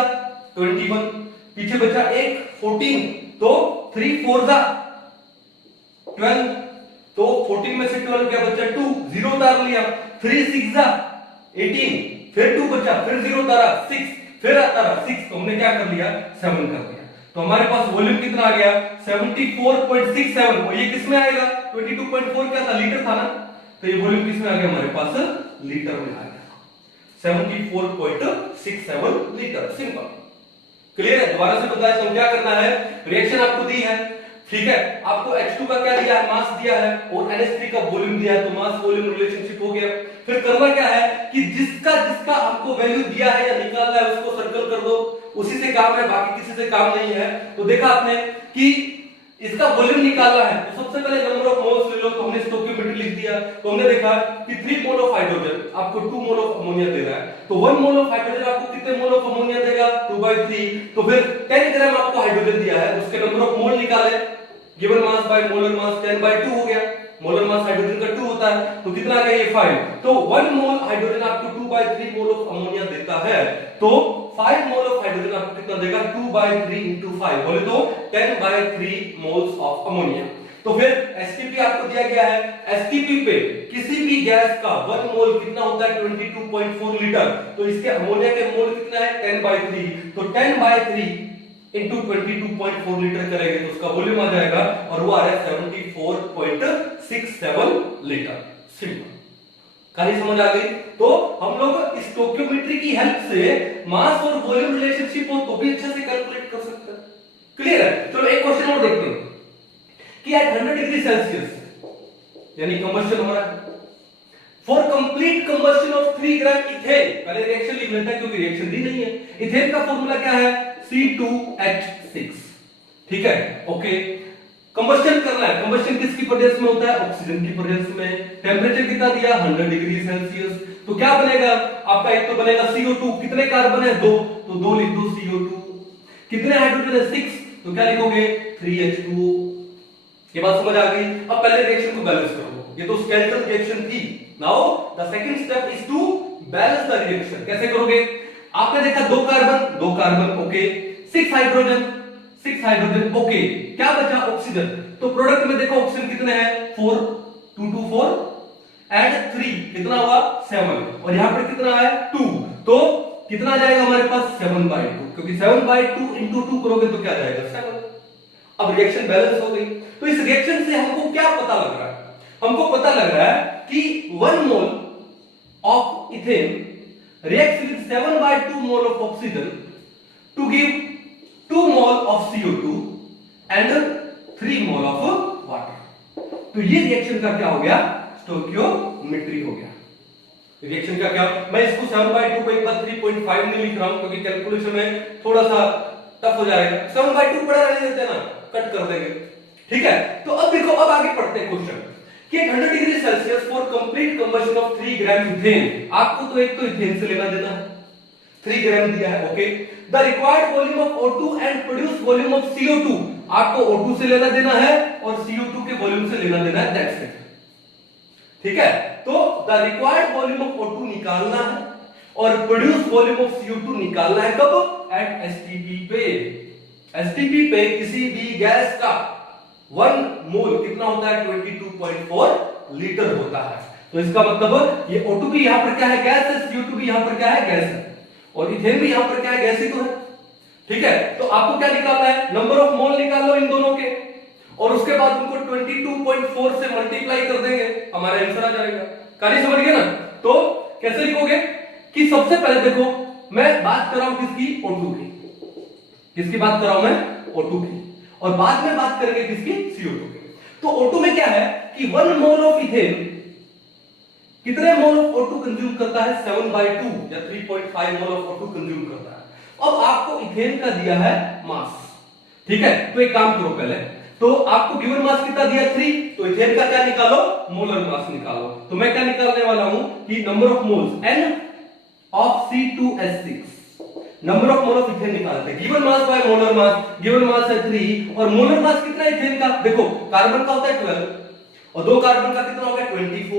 21, पीछे बचा 1 14, तो 3 4 जा 12, तो 14 में से 12 क्या बचा? 2, 0 उतार लिया, 3 6 जा 18, फिर 2 बचा, फिर 0 उतारा 6, फिर उतारा 6, तो हमने क्या कर लिया? 7 कर दिया। तो हमारे पास वॉल्यूम कितना आ गया? 74.67, और ये किसमें आएगा? 22.4 क्या था? लीटर था ना, तो ये वॉल्यूम किसमें आ गया हमारे पास? लीटर में आ गया, 74.67 लीटर। सिंपल। क्लियर है? दोबारा से बताया तो क्या करना है? रिएक्शन आपको दी है, ठीक है, आपको H2 का क्या दिया है? मास दिया है, और NH3 का वॉल्यूम दिया है, तो मास वॉल्यूम रिलेशनशिप हो गया। फिर करना क्या है कि जिसका जिसका आपको वैल्यू दिया है या निकालना है उसको सर्कल कर दो, उसी से काम है, बाकी किसी से काम नहीं है। तो देखा आपने कि इसका वॉल्यूम निकालना है, तो सबसे पहले नंबर ऑफ मोल्स ले लो, तो हमने स्टोइकियोमेट्री लिख दिया। तो हमने देखा कि 3 मोल ऑफ हाइड्रोजन आपको 2 मोल ऑफ अमोनिया दे रहा है, तो 1 मोल ऑफ हाइड्रोजन आपको कितने मोल ऑफ अमोनिया देगा? 2/3। तो फिर 10 ग्राम आपको हाइड्रोजन दिया है, उसके नंबर ऑफ मोल निकाले, गिवन मास बाय मोलर मास 10/2 हो गया। मोलर मास हाइड्रोजन का 2 होता है, तो कितना आ गया? ये 5। तो 1 मोल हाइड्रोजन आपको 2/3 मोल ऑफ अमोनिया देता है, तो 5 मोल ऑफ हाइड्रोजन आपको कितना देगा? 2/3 into 5, बोले तो 10/3 मोल्स ऑफ अमोनिया। तो फिर एसटीपी आपको दिया गया है, एसटीपी पे किसी भी गैस का 1 मोल कितना होता है? 22.4 लीटर। तो इसके अमोनिया के मोल कितना है? 10/3, तो 10/3 into 22.4 लीटर करेंगे तो उसका वॉल्यूम आ जाएगा, और वो आ रहा है 74.67 लीटर। सिंपल। कहानी समझ आ गई? तो हम लोग स्टोइकियोमेट्री की हेल्प से मास और वॉल्यूम रिलेशनशिप हो तो भी अच्छे से कैलकुलेट कर सकते हैं। क्लियर है? चलो एक क्वेश्चन और देखते हैं कि एट 100 डिग्री सेल्सियस यानी कंबशन हो रहा है, for complete combustion of 3 gram ethane, पहले रिएक्शन लिख लेते हैं क्योंकि रिएक्शन दी नहीं है। इथेन का फॉर्मूला क्या है? C2H6। ठीक है, ओके। कंबशन करना है, कंबशन किसकी प्रेजेंस में होता है? ऑक्सीजन की प्रेजेंस में। टेंपरेचर कितना दिया? 100 डिग्री सेल्सियस। तो क्या बनेगा आपका? एक तो बनेगा CO2, कितने कार्बन है? 2, तो 2 लिख दो CO2। कितने हाइड्रोजन है? 6, तो क्या लिखोगे? 3H2O। ये बात समझ आ गई? अब पहले रिएक्शन को बैलेंस करो, ये तो स्केलेटल रिएक्शन थी। Now the second step is to balance the reaction. कैसे करोगे? आपने देखा 2 कार्बन, ओके, 6 हाइड्रोजन, ओके, क्या बचा? ऑक्सीजन। तो प्रोडक्ट में देखो ऑक्सीजन कितने हैं? 4, 2 2 4 एंड 3 कितना हुआ? 7, और यहां पर कितना है? 2, तो कितना आ जाएगा हमारे पास? 7/2, क्योंकि 7/2 into 2 करोगे तो क्या जाएगा? 7। अब रिएक्शन बैलेंस हो गई। तो इस रिएक्शन से हमको क्या पता लग रहा है? हमको पता लग रहा है कि 1 mole of ethane reacts with 7/2 mole of oxygen to give 2 mole of CO2 and 3 mole of water। तो ये रिएक्शन का क्या हो गया? स्टोइकियोमेट्री हो गया। रिएक्शन का क्या? मैं इसको 7/2 को एक बार 3.5 नहीं लिख रहा हूं क्योंकि कैलकुलेशन में थोड़ा सा टफ हो जाएगा। 7/2 पढ़ा रहने देते ना, कट कर देंगे। ठीक है, तो अब देखो, अब आगे पढ़ते हैं क्वेश्चन कि 100 degree Celsius for complete combustion of 3 gram ethane. आपको तो एक तो इथेन से लेना देना है, 3 ग्राम दिया है, okay. The required volume of O2 and produce volume of CO2, आपको O2 से लेना देना है और CO2 के वॉल्यूम से लेना देना है, दैट्स इट। ठीक है, तो the required volume of O2 निकालना है और प्रोड्यूस वॉल्यूम ऑफ CO2 निकालना है। कब? एट एसटीपी पे। एसटीपी पे किसी भी गैस का 1 मोल कितना होता है? 22.4 लीटर होता है। तो इसका मतलब ये O2 भी यहां पर क्या है? गैस है। CO2 भी यहां पर क्या है? गैस है। और इथेन भी यहां पर क्या है? गैस ही तो है। ठीक है, तो आपको क्या निकालना है? नंबर ऑफ मोल निकाल लो इन दोनों के, और उसके बाद उनको 22.4 से मल्टीप्लाई कर देंगे, हमारा आंसर आ जाएगा। कहानी समझ गए ना? तो कैसे लिखोगे कि सबसे पहले देखो, मैं बात कर रहा हूं किसकी? O2 की। किसकी बात कर रहा हूं मैं? O2 की। और बाद में बात करेंगे किसकी? CO2 की। तो O2 में क्या है कि 1 मोल ऑफ इथेन कितने मोल ऑफ O2 कंज्यूम करता है? 7/2 या 3.5 मोल ऑफ O2 कंज्यूम करता है। अब आपको इथेन का दिया है मास, ठीक है, तो एक काम करो पहले, तो आपको गिवन मास कितना दिया 3, तो इथेन का क्या निकालो, मोलर मास निकालो। तो मैं क्या निकालने वाला हूं कि number of moles N of C2H6, number of mole of ethane निकालते हैं। Given mass by molar mass, given mass है 3 और मोलर मास कितना है इथेन का, देखो कार्बन का होता है 12 और 2 कार्बन का कितना हो गया 24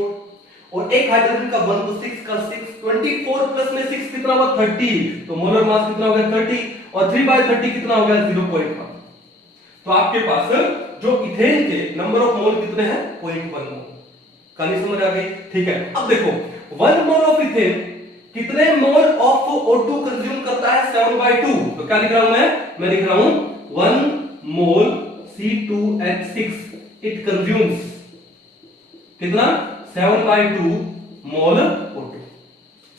और एक हाइड्रोजन का 1 तो 6 का 6, 24 प्लस में 6 कितना हुआ 30, तो मोलर मास कितना हो गया 30 और 3/30 कितना हो गया 0.1। तो आपके पास जो इथेन के नंबर ऑफ मोल कितने हैं 0.1 मोल। कहानी समझ आ गई, ठीक है। अब देखो 1 मोल ऑफ इथेन कितने मोल ऑफ O2 कंज्यूम करता है 7/2, तो क्या लिख रहा हूं मैं लिख रहा हूं 1 मोल C2H6 इट कंज्यूम्स कितना 7/2 मोल O2,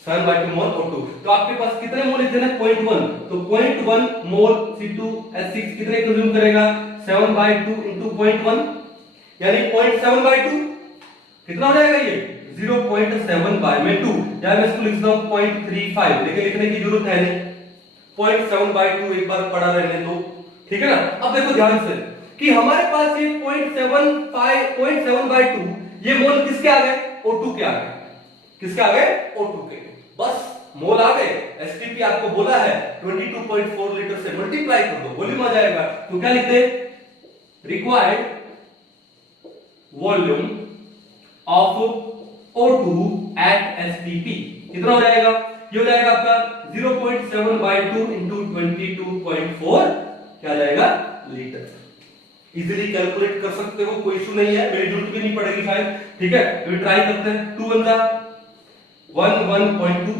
7/2 मोल O2। तो आपके पास कितने मोल इथेन है 0.1, तो 0.1 मोल C2H6 कितने कंज्यूम करेगा 7/2 into 0.1 यानी 0.7/2 कितना हो जाएगा ये 0.7/2 या मैं इसको लिखता हूं 0.35, लेकिन लिखने की जरूरत है नहीं, 0.7/2 एक बार पढ़ा रहने दो, ठीक है ना। अब देखो ध्यान से कि हमारे पास ये 0.7/2 ये मोल किसके आ गए O2 के आ गए, किसके आ गए O2 के, बस मोल आ गए। एसटीपी आपको बोला है 22.4 लीटर से मल्टीप्लाई कर दो वॉल्यूम आ जाएगा, तो क्या लिखते required volume of O2 at STP कितना हो जाएगा, ये हो जाएगा आपका 0.7/2 into 22.4 क्या जाएगा लीटर। इजीली कैलकुलेट कर सकते हो, कोई इशू नहीं है, मेरी जरूरत भी नहीं पड़ेगी शायद, ठीक है। तो ट्राई करते हैं, 2 × 1 1.2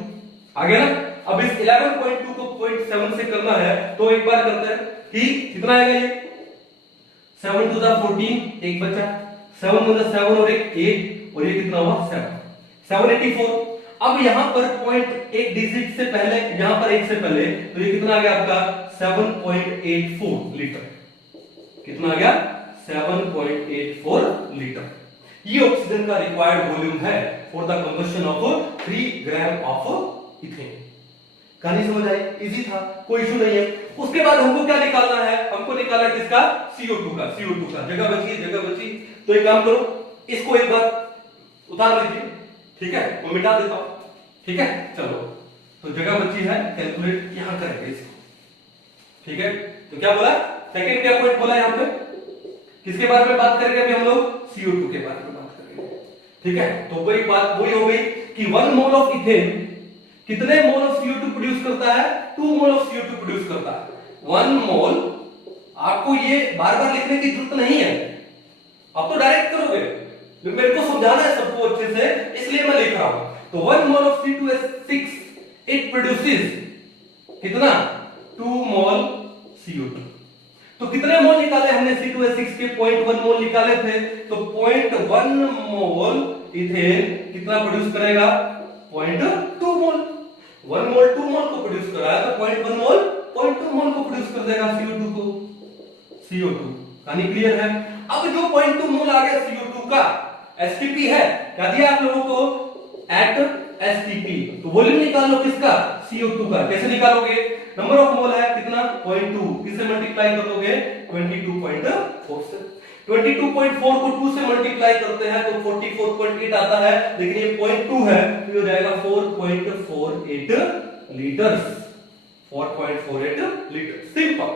आ गया ना। अब इस 11.2 को 0.7 से करना है, तो एक बार करते हैं कि कितना आएगा ये 7 to the 14 एक बचा, 7 to the 7 और एक 8 और ये कितना हुआ 7 784। अब यहां पर पॉइंट एक डिजिट से पहले, यहां पर एक से पहले, तो ये कितना आ गया आपका 7.84 लीटर, कितना आ गया 7.84 लीटर। ये ऑक्सीजन का रिक्वायर्ड वॉल्यूम है for the combustion of 3 gram of ethane. कहानी समझ आई, इजी था, कोई इशू नहीं है। उसके बाद हमको क्या निकालना है, हमको निकालना है किसका CO2 का, CO2 का जगह बची, तो एक काम करो इसको एक बार उतार लीजिए, ठीक है, वो मिटा देता हूं, ठीक है। चलो तो जगह बची है, कैलकुलेट यहां करेंगे इसको, ठीक है। तो क्या बोला सेकंड क्या पॉइंट बोला यहां पे, किसके बारे में बात करेंगे अभी हम लोग CO2 के बारे में बात करेंगे, ठीक है। तो वही बात वही हो गई कि 1 मोल ऑफ इथेन कितने मोल ऑफ CO2 प्रोड्यूस करता है 2 मोल ऑफ CO2 प्रोड्यूस करता है 1 मोल। आपको ये बार बार लिखने की जरूरत नहीं है, आप तो डायरेक्ट करोगे, मेरे को समझाना है सबको अच्छे से, इसलिए मैं लिख रहा हूं। तो 1 mole of C2H6 it produces कितना 2 मोल CO2। तो कितने मोल निकाले हमने C2H6 के 0.1 मोल निकाले थे, तो 0.1 मोल इथेन कितना प्रोड्यूस करेगा 0.2 मोल। 1 मोल 2 मोल को प्रोड्यूस कर रहा है, तो 0.1 मोल 0.2 मोल को प्रोड्यूस कर देगा CO2 को, CO2। कहानी क्लियर है। अब जो 0.2 मोल आ गया CO2 का एसटीपी है, क्या दिया आप लोगों को एट एसटीपी, तो वॉल्यूम निकाल लो किसका CO2 का। कैसे निकालोगे, नंबर ऑफ मोल है कितना 0.2, किससे मल्टीप्लाई कर दोगे 22.4 से। 22.4 को 2 से मल्टीप्लाई करते हैं तो 44.8 आता है, लेकिन ये 0.2 है तो ये हो जाएगा 4.48 लीटर्स, 4.48 लीटर, सिंपल।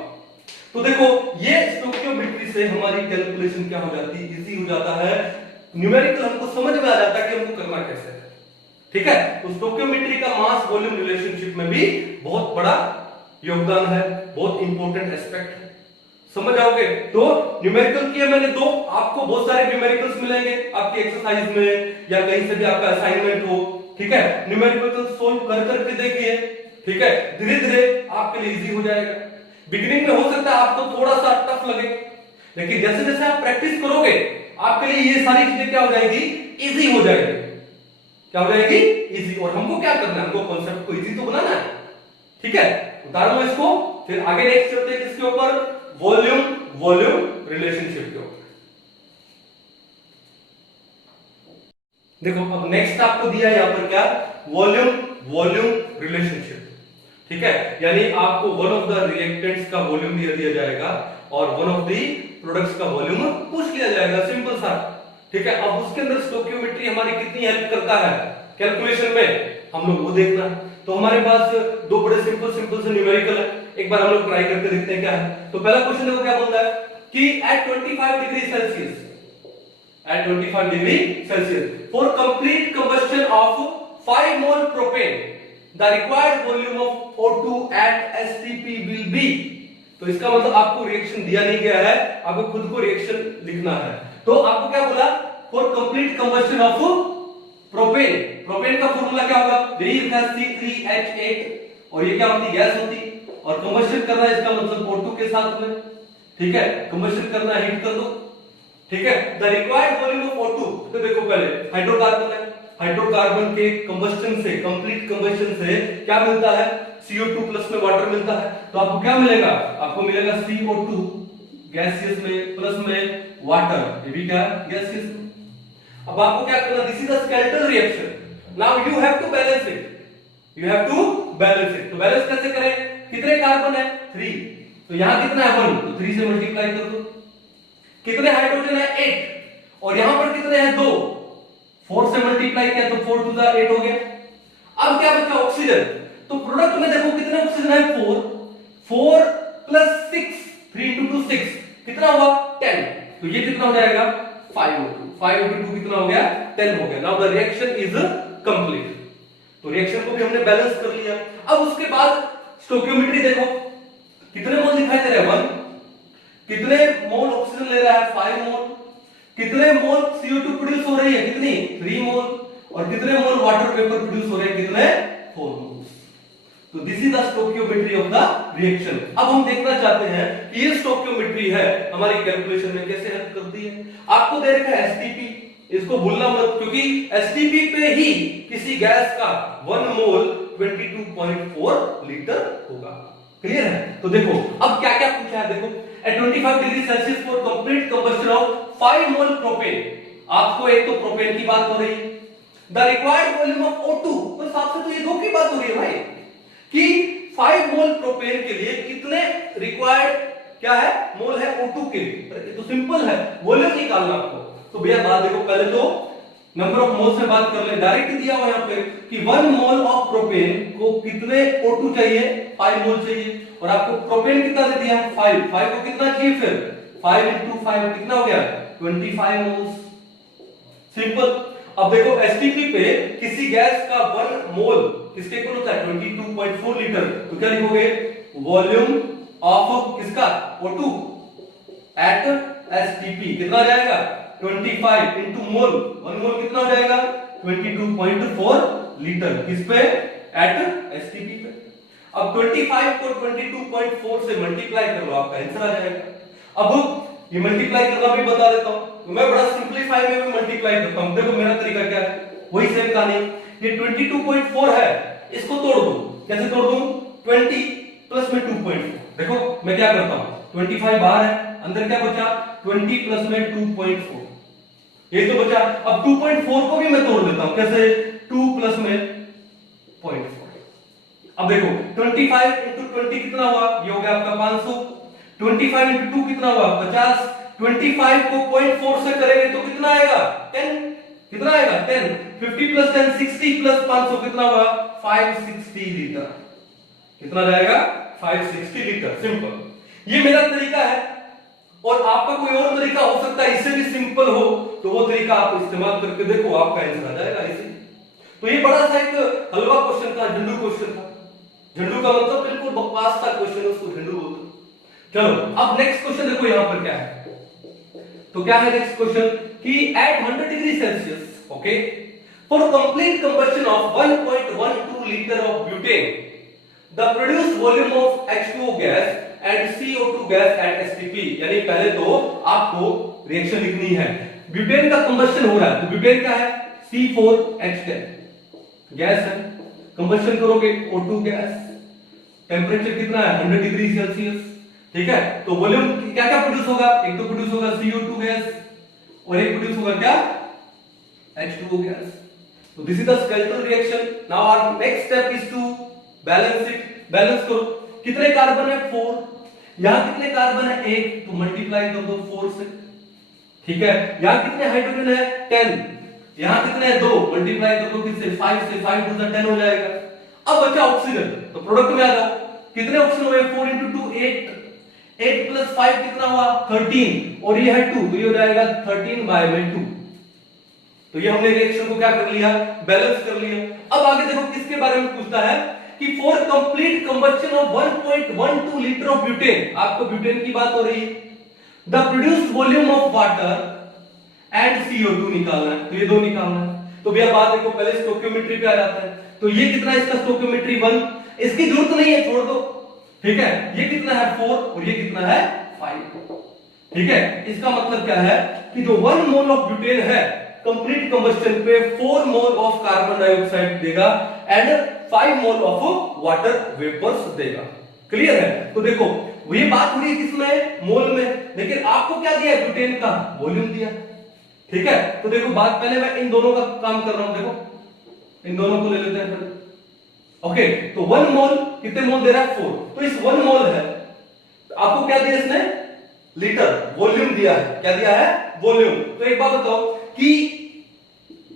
तो देखो ये स्टोइकियोमेट्री से हमारी कैलकुलेशन क्या हो जाती है, इजी हो जाता है, न्यूमेरिकल हमको समझ में आ जाता है कि हमको करना कैसे है, ठीक है। तो स्टोइकियोमेट्री का मास वॉल्यूम रिलेशनशिप में भी बहुत बड़ा योगदान है, बहुत इंपॉर्टेंट एस्पेक्ट है, समझ आओगे। तो न्यूमेरिकल किए मैंने दो, आपको बहुत सारे न्यूमेरिकल्स मिलेंगे आपकी एक्सरसाइज में या कहीं से भी आपका असाइनमेंट हो, ठीक है। न्यूमेरिकल सोल्व कर करके देखिए, ठीक है, धीरे धीरे आपके लिए इजी हो जाएगा। बिगिनिंग में हो सकता है आपको थोड़ा सा टफ लगे, लेकिन जैसे जैसे आप प्रैक्टिस करोगे आपके लिए ये सारी चीजें क्या हो जाएगी, इजी हो जाएगी। क्या हो जाएगी, इजी। और हमको क्या करना है, हमको कॉन्सेप्ट को इजी तो बनाना है, ठीक है। उतार लो इसको, फिर आगे नेक्स्ट चलते हैं किसके ऊपर, वॉल्यूम रिलेशनशिप के ऊपर। देखो अब नेक्स्ट आपको दिया है यहां पर क्या, वॉल्यूम रिलेशनशिप, ठीक है। यानी आपको वन ऑफ द रिएक्टेंट्स का वॉल्यूम दिया जाएगा और वन ऑफ दी प्रोडक्ट्स का वॉल्यूम पूछ लिया जाएगा, सिंपल सा। ठीक है, अब उसके अंदर स्टोइकियोमेट्री हमारी कितनी हेल्प करता है कैलकुलेशन में, हम लोग वो देखना है। तो हमारे पास दो बड़े सिंपल से न्यूमेरिकल है, एक बार हम लोग ट्राई करके देखते हैं क्या है। तो पहला क्वेश्चन देखो क्या बोलता है कि एट 25 degree Celsius, at 25 degree Celsius for complete combustion of 5 mole propane the required volume of O2 at STP will be। तो इसका मतलब आपको रिएक्शन दिया नहीं गया है, आपको खुद को रिएक्शन लिखना है। तो आपको क्या बोला, for complete combustion of propane, propane का फॉर्मूला क्या होगा, C3H8 और ये क्या होती गैस होती, और कंबस्शन करना है इसका मतलब O2 के साथ में। ठीक है, कंबस्शन करना है, हीट कर दो। ठीक है, the required volume of O2, तो देखो पहले हाइड्रोकार्बन है, हाइड्रोकार्बन के कंबस्शन से, कंप्लीट कंबस्शन से क्या मिलता है, CO2 प्लस में वाटर मिलता है। तो आपको क्या मिलेगा, आपको मिलेगा CO2 गैसियस में प्लस में वाटर, ये भी क्या गैसियस में। अब आपको क्या करना, this is the skeletal reaction, now you have to balance it, you have to balance it. तो बैलेंस कैसे करें, कितने कार्बन है 3, तो यहां कितना है 1, तो 3 से मल्टीप्लाई कर दो। कितने हाइड्रोजन है 8 और यहां पर कितने हैं 2, 4 से मल्टीप्लाई किया तो 4 टू द 8 हो गया। अब क्या बचा ऑक्सीजन, तो प्रोडक्ट में देखो कितने ऑक्सीजन है 4 प्लस 6, 3 into 2 6 कितना हुआ 10, तो ये कितना हो जाएगा 5O2, 5O2 कितना हो गया 10 हो गया। Now the reaction is complete. तो रिएक्शन को भी हमने बैलेंस कर लिया। अब उसके बाद स्टोइकियोमेट्री देखो, कितने मोल दिखाई दे रहे हैं 1, कितने मोल ऑक्सीजन ले रहा है 5 मोल, कितने मोल CO2 प्रोड्यूस हो रही है कितनी 3 मोल, और कितने मोल वाटर वेपर प्रोड्यूस हो रहे हैं कितने 4 मोल। तो this is the stoichiometry of the reaction. अब हम देखना चाहते हैं कि ये स्टोइकियोमेट्री है हमारी कैलकुलेशन में कैसे हेल्प करती है। आपको दे रखा है एसटीपी, इसको भूलना मत, क्योंकि एसटीपी पे ही किसी गैस का 1 मोल 22.4 लीटर होगा। क्लियर है, तो देखो अब क्या क्या पूछा है, देखो at 25 degree Celsius for complete combustion of 5 mole propane, आपको एक तो प्रोपेन की बात हो रही है, the required volume of O2, तो साथ से तो ये दो की बात हो रही है भाई, कि 5 मोल प्रोपेन के लिए कितने रिक्वायर्ड क्या है मोल है O2 के लिए, ये तो सिंपल है, वॉल्यूम निकालना आपको। तो भैया बात देखो, पहले तो नंबर ऑफ मोल्स में बात कर ले, डायरेक्ट दिया हुआ यहाँ पे कि 1 मोल ऑफ प्रोपेन को कितने O2 चाहिए 5 मोल चाहिए, और आपको प्रोपेन कितना दे दिया 5 को कितना चाहिए, फिर 5 into 5 कितना हो गया 25 मोल्स, सिंपल। अब देखो एसटीपी पे किसी गैस का 1 मोल किसके इक्वल होता है 22.4 लीटर, तो क्या लिखोगे वॉल्यूम ऑफ किसका O2 एट एसटीपी कितना जाएगा 25 into मोल, 1 मोल कितना हो जाएगा 22.4 लीटर, किस पे एट एसटीपी पे। अब 25 को 22.4 से मल्टीप्लाई कर लो, आपका आंसर आ जाएगा। अब ये मल्टीप्लाई करना भी बता देता हूं, तो मैं बड़ा सिंपलीफाई में भी मल्टीप्लाई करता हूं। देखो मेरा तरीका क्या है, वही सेम कहानी, ये 22.4 है, इसको तोड़ दूं, कैसे तोड़ दूं 20 प्लस में 2.4, देखो मैं क्या करता हूं 25 बाहर है, अंदर क्या बचा 20 प्लस में 2.4, ये तो बचा। अब 2.4 को भी मैं तोड़ देता हूं, कैसे 2 प्लस में 0.4। अब देखो 25 into 20 कितना हुआ, ये हो गया आपका 500, 25 into 2 कितना हुआ 50, 25 को 0.4 से करेंगे तो कितना आएगा 10, कितना आएगा 10, 50 प्लस 10 60 प्लस 500 कितना हुआ 560 लीटर, कितना जाएगा 560 लीटर, सिंपल। ये मेरा तरीका है, और आपका कोई और तरीका हो सकता है इससे भी सिंपल हो, तो वो तरीका आप इस्तेमाल करके देखो, आपका आंसर आ जाएगा इसे। तो ये बड़ा सा एक हलवा क्वेश्चन था, झंडू क्वेश्चन था, झंडू का मतलब बिल्कुल बकवास था क्वेश्चन, उसको झंडू बोलते। चलो अब नेक्स्ट क्वेश्चन देखो यहां पर क्या है, तो क्या है नेक्स्ट क्वेश्चन कि at 100 degree Celsius, okay, for complete combustion of 1.12 litre of butane the produce volume of H2O gas and CO2 gas at STP, यानी पहले तो आपको रिएक्शन लिखनी है, ब्यूटेन का कंबस्शन हो रहा है, तो ब्यूटेन क्या है C4H10 गैस है, कंबस्शन करोगे O2 गैस, टेंपरेचर कितना है 100 डिग्री सेल्सियस, ठीक है। तो वॉल्यूम क्या क्या प्रोड्यूस होगा, एक तो प्रोड्यूस होगा CO2 गैस और एक प्रोड्यूस होगा क्या H2O गैस। तो this is the skeletal reaction. Now our next step is to balance it, balance करो, कितने कार्बन है 4, यहां कितने कार्बन है? 1, तो मल्टीप्लाई कर दो 4 से, ठीक है। यहां कितने हाइड्रोजन है? 10, यहां कितने हैं? 2, मल्टीप्लाई कर दो किससे? 5 से, 5 टू 10 हो जाएगा। अब बचा ऑक्सीजन, तो प्रोडक्ट में आ जाओ, कितने ऑक्सीजन हुए? 4 into 2 8, 8 plus 5 कितना हुआ? 13, और ये है 2, तो ये हो जाएगा 13/2। तो ये हमने रिएक्शन को क्या कर लिया? बैलेंस कर लिया। अब आगे देखो किसके बारे में पूछता है कि for complete combustion of 1.12 litre of butane, आपको ब्यूटेन की बात हो रही है, the produced volume of water and CO2 निकालना है, तो ये दो निकालना है। तो भैया बात देखो, पहले स्टोइकियोमेट्री पे आ जाता है, तो ये कितना है इसका स्टोइकियोमेट्री? 1, इसकी जरूरत नहीं है, छोड़ दो, ठीक है। ये कितना है? 4, और ये कितना है? 5, ठीक है। इसका मतलब क्या है कि जो 1 मोल ऑफ ब्यूटेन है कंप्लीट कंबस्शन पे 4 मोल ऑफ कार्बन डाइऑक्साइड देगा and 5 mole of water vapours देगा। क्लियर है? तो देखो ये बात हो रही है किसमें? मोल में, लेकिन आपको क्या दिया है? ब्यूटेन का वॉल्यूम दिया, ठीक है। तो देखो बात, पहले मैं इन दोनों का काम कर रहा हूं, देखो इन दोनों को ले लेते हैं फिर। ओके, तो 1 मोल कितने मोल दे रहा है? 4, तो इस 1 मोल है, आपको क्या दिया इसने? लीटर, वॉल्यूम दिया है। क्या दिया है? वॉल्यूम। तो एक बात बताओ कि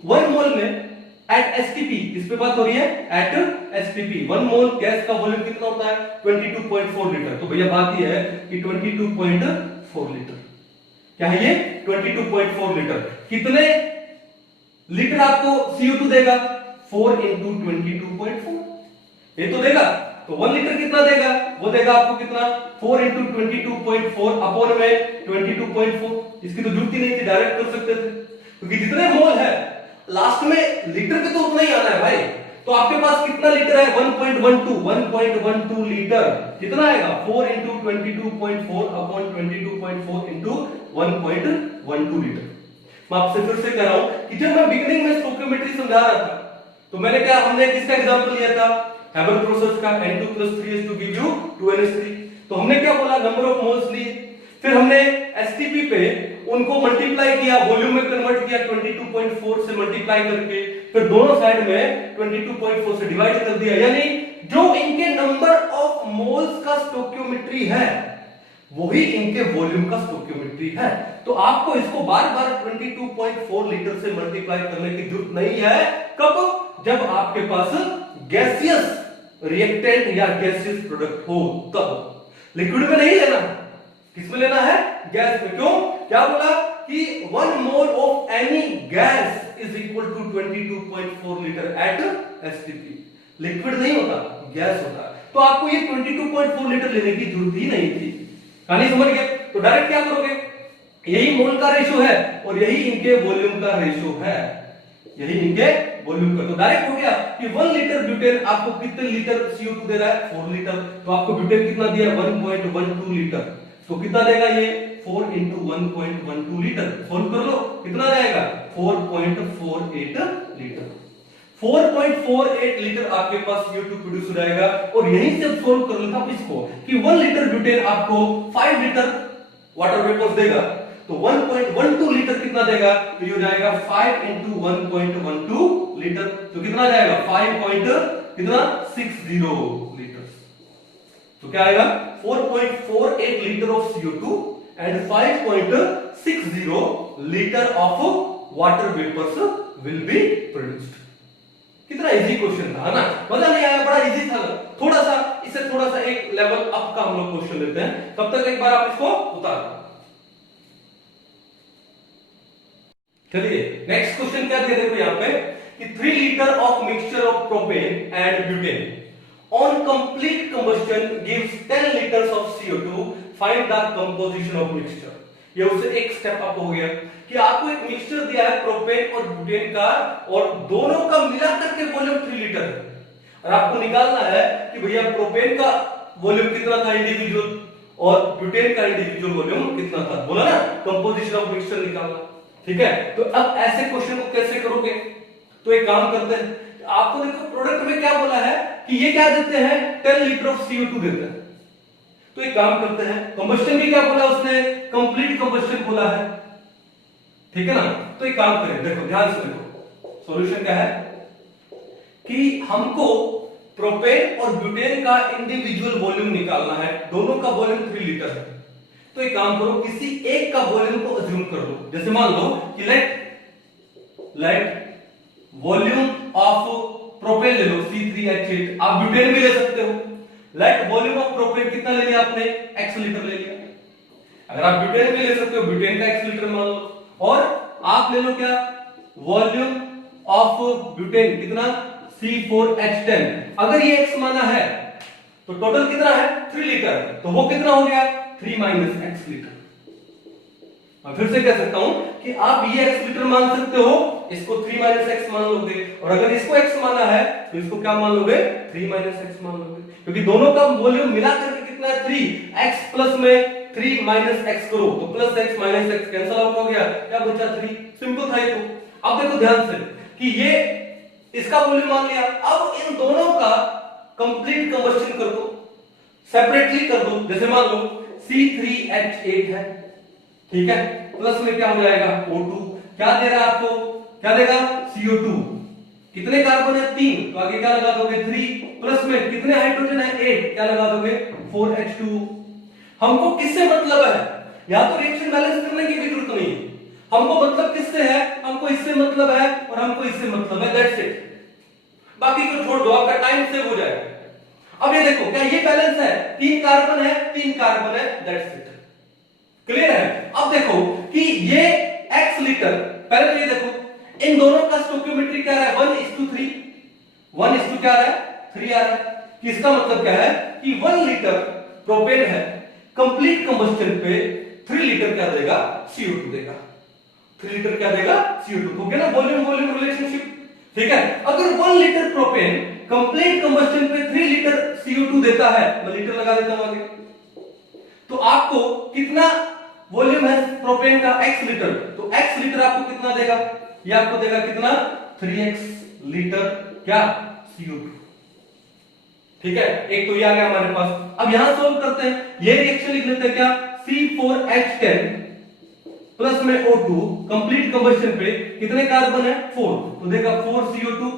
1 मोल में एट एसटीपी, इस पे बात हो रही है, एट एसटीपी 1 मोल गैस का वॉल्यूम कितना होता है? 22.4 लीटर। तो भैया बात ये है कि 22.4 लीटर, क्या है ये? 22.4 लीटर। कितने लीटर आपको CO2 देगा? 4 into 22.4, ये तो देगा। तो 1 लीटर कितना देगा? वो देगा आपको कितना? 4 into 22.4 अपॉन में 22.4। इसकी तो जरूरत ही नहीं थी, डायरेक्ट कर सकते थे, क्योंकि जितने मोल है लास्ट में लीटर पे तो उतना ही आना है भाई। तो आपके पास कितना लीटर है? 1.12 लीटर। कितना आएगा? 4 into 22.4 अपॉन 22.4 into 1.12 लीटर। मैं आपसे फिर से कह रहा हूं कि जब मैं बिगिनिंग में स्टोइकियोमेट्री समझा रहा था, तो मैंने क्या, हमने किसका एग्जांपल लिया था? हैबर प्रोसेस का, N2+3 to give you 2NH3। तो हमने क्या बोला? नंबर ऑफ मोल्स लिए, फिर हमने एसटीपी पे उनको मल्टीप्लाई किया, वॉल्यूम में कन्वर्ट किया 22.4 से मल्टीप्लाई करके, फिर दोनों साइड में 22.4 से डिवाइड कर दिया, यानी जो इनके नंबर ऑफ मोल्स का स्टोइकियोमेट्री है वही इनके वॉल्यूम का स्टोइकियोमेट्री है। तो आपको इसको बार बार 22.4 लीटर से मल्टीप्लाई करने की जरूरत नहीं है। कब? जब आपके पास गैसियस रिएक्टेंट या गैसियस प्रोडक्ट हो, तब। लिक्विड में नहीं लेना, किसमें लेना है? गैस में। क्यों? क्या बोला कि 1 मोल of any gas is equal to 22.4 litre at STP. Liquid नहीं होता, गैस होता। तो आपको ये 22.4 लीटर लेने की जरूरत ही नहीं थी। कहानी समझ गए? तो डायरेक्ट क्या करोगे? यही मोल का रेशो है और यही इनके वॉल्यूम का रेशो है, यही इनके वॉल्यूम का। तो डायरेक्ट हो गया कि 1 लीटर ब्यूटेन आपको कितने लीटर CO2 दे रहा है? 4 लीटर। तो आपको ब्यूटेन कितना दिया? 1.12 लीटर। तो कितना देगा ये? 4 into 1.12 लीटर। सोल्व कर लो, कितना जाएगा? 4.48 लीटर। 4.48 लीटर आपके पास CO2 प्रोड्यूस हो जाएगा। और यहीं से सोल्व कर लेता हूं इसको कि 1 लीटर ब्यूटेन आपको 5 लीटर वाटर वेपर्स देगा, तो 1.12 लीटर कितना देगा? तो ये हो जाएगा 5 into 1.12 लीटर। तो कितना जाएगा? 5.60 लीटर। तो क्या आएगा? 4.48 litre of CO2 and 5.60 litre of water vapours will be produced. कितना इजी क्वेश्चन था, है ना? मजा नहीं आया? बड़ा इजी था। थोड़ा सा इससे थोड़ा सा एक लेवल अप का हम लोग क्वेश्चन लेते हैं, तब तक एक बार आप इसको उतार दो। चलिए नेक्स्ट क्वेश्चन क्या दिया? देखो यहाँ पे कि 3 litre of mixture of propane and butane on complete combustion gives 10 liters of CO2. Find the composition of mixture. ये उससे एक स्टेप अप हो गया कि आपको एक मिक्सचर दिया है प्रोपेन और ब्यूटेन का, और दोनों का मिलाकर के वॉल्यूम 3 लीटर है, और आपको निकालना है कि भैया प्रोपेन का वॉल्यूम कितना था इंडिविजुअल और ब्यूटेन का इंडिविजुअल वॉल्यूम कितना था। बोला ना, कंपोजिशन ऑफ मिक्सचर निकालना। ठीक है, तो अब ऐसे क्वेश्चन को कैसे करोगे? तो एक काम करते हैं, आपको देखो प्रोडक्ट में क्या बोला है कि ये क्या देते हैं? 10 लीटर ऑफ CO2 देते हैं। तो एक काम करते हैं, कंबस्शन भी क्या बोला उसने? कंप्लीट कंबस्शन बोला है, ठीक है ना? तो एक काम करें, देखो ध्यान से देखो, सॉल्यूशन क्या है कि हमको प्रोपेन और ब्यूटेन का इंडिविजुअल वॉल्यूम निकालना है, दोनों का वॉल्यूम 3 लीटर है। तो एक काम करो, किसी एक का वॉल्यूम को अज्यूम कर लो। जैसे मान लो कि लेट वॉल्यूम ऑफ प्रोपेन ले लो C3H8, आप ब्यूटेन भी ले सकते हो। लेट वॉल्यूम ऑफ प्रोपेन कितना ले लिया आपने, x लीटर ले लिया। अगर आप ब्यूटेन भी ले सकते हो, ब्यूटेन का x लीटर मान लो, और आप ले लो क्या, वॉल्यूम ऑफ ब्यूटेन कितना, C4H10। अगर ये x माना है तो टोटल कितना है, 3 लीटर, तो वो कितना हो गया, 3 - x लीटर। मैं फिर से कह सकता हूं कि आप ये x लीटर मान सकते हो, इसको 3 - x मान लोगे, और अगर इसको x माना है तो इसको क्या मान लोगे, 3 - x मान लोगे, क्योंकि दोनों का वॉल्यूम मिलाकर के कितना है, 3। x प्लस में 3 - x करो तो plus x minus x cancel out हो गया, क्या बचा, 3। सिंपल था ये। तो अब देखो ध्यान से कि ये इसका वॉल्यूम मान लिया, अब इन दोनों का कंप्लीट कंबस्शन कर दो, सेपरेटली कर दो। जैसे मान लो C3H8 है, ठीक है, प्लस में क्या हो जाएगा, O2, क्या दे रहा है आपको, क्या देगा, CO2। कितने कार्बन है, 3, तो आगे क्या लगा दोगे, 3, प्लस में कितने हाइड्रोजन है, 8, क्या लगा दोगे, 4H2। हमको किससे मतलब है, या तो रिएक्शन बैलेंस करने की भी जरूरत नहीं है, हमको मतलब किससे है, हमको इससे मतलब है और हमको इससे मतलब है, दैट्स इट। बाकी को छोड़ दो, आपका टाइम सेव हो जाएगा। अब ये देखो, क्या ये बैलेंस है, 3 कार्बन है, 3 कार्बन है, दैट्स इट। क्लियर है। अब देखो कि ये x लीटर, पहले तो ये देखो इन दोनों का स्टोइकियोमेट्री क्या है, 1:3, 1 क्या आ रहा है, 3 आ रहा है। कि इसका मतलब क्या है कि 1 लीटर प्रोपेन है, कंप्लीट कंबस्शन पे 3 लीटर क्या देगा, CO2 देगा। 3 लीटर क्या देगा, CO2। हो गया ना वॉल्यूम वॉल्यूम रिलेशनशिप, ठीक है। अगर 1 लीटर प्रोपेन कंप्लीट कंबस्शन पे 3 लीटर CO2 देता है, मैं लीटर लगा देता हूं आगे, तो आपको कितना वॉल्यूम है प्रोपेन का, x लीटर, तो x लीटर आपको कितना देगा, ये आपको देगा कितना, 3x लीटर क्या, CO2। ठीक है, एक तो ये आ गया हमारे पास। अब यहां सोल्व करते हैं, ये रिएक्शन लिख लेते हैं क्या, C4H10 प्लस में O2, कंप्लीट कंबस्शन पे कितने कार्बन है, 4, तो देगा 4CO2,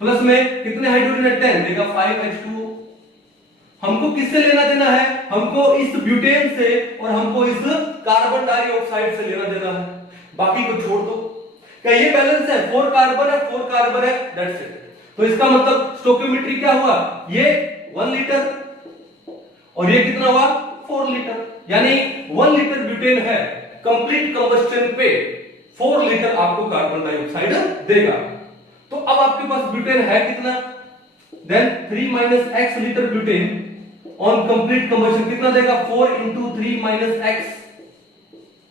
प्लस में कितने हाइड्रोजन है, 10, देगा 5H2। हमको किससे लेना देना है, हमको इस ब्यूटेन से और हमको इस कार्बन डाइऑक्साइड से लेना देना है, बाकी को छोड़ दो। क्या ये बैलेंस है, 4 कार्बन है, 4 कार्बन है, दैट्स इट। तो इसका मतलब स्टोइकियोमेट्री क्या हुआ, ये 1 लीटर और ये कितना हुआ, 4 लीटर, यानी 1 लीटर ब्यूटेन है, कंप्लीट कंबस्शन पे 4 लीटर आपको कार्बन डाइऑक्साइड देगा। तो अब आपके पास ब्यूटेन है कितना, then 3 - x litre butane on complete combustion कितना देगा, 4 × 3 - x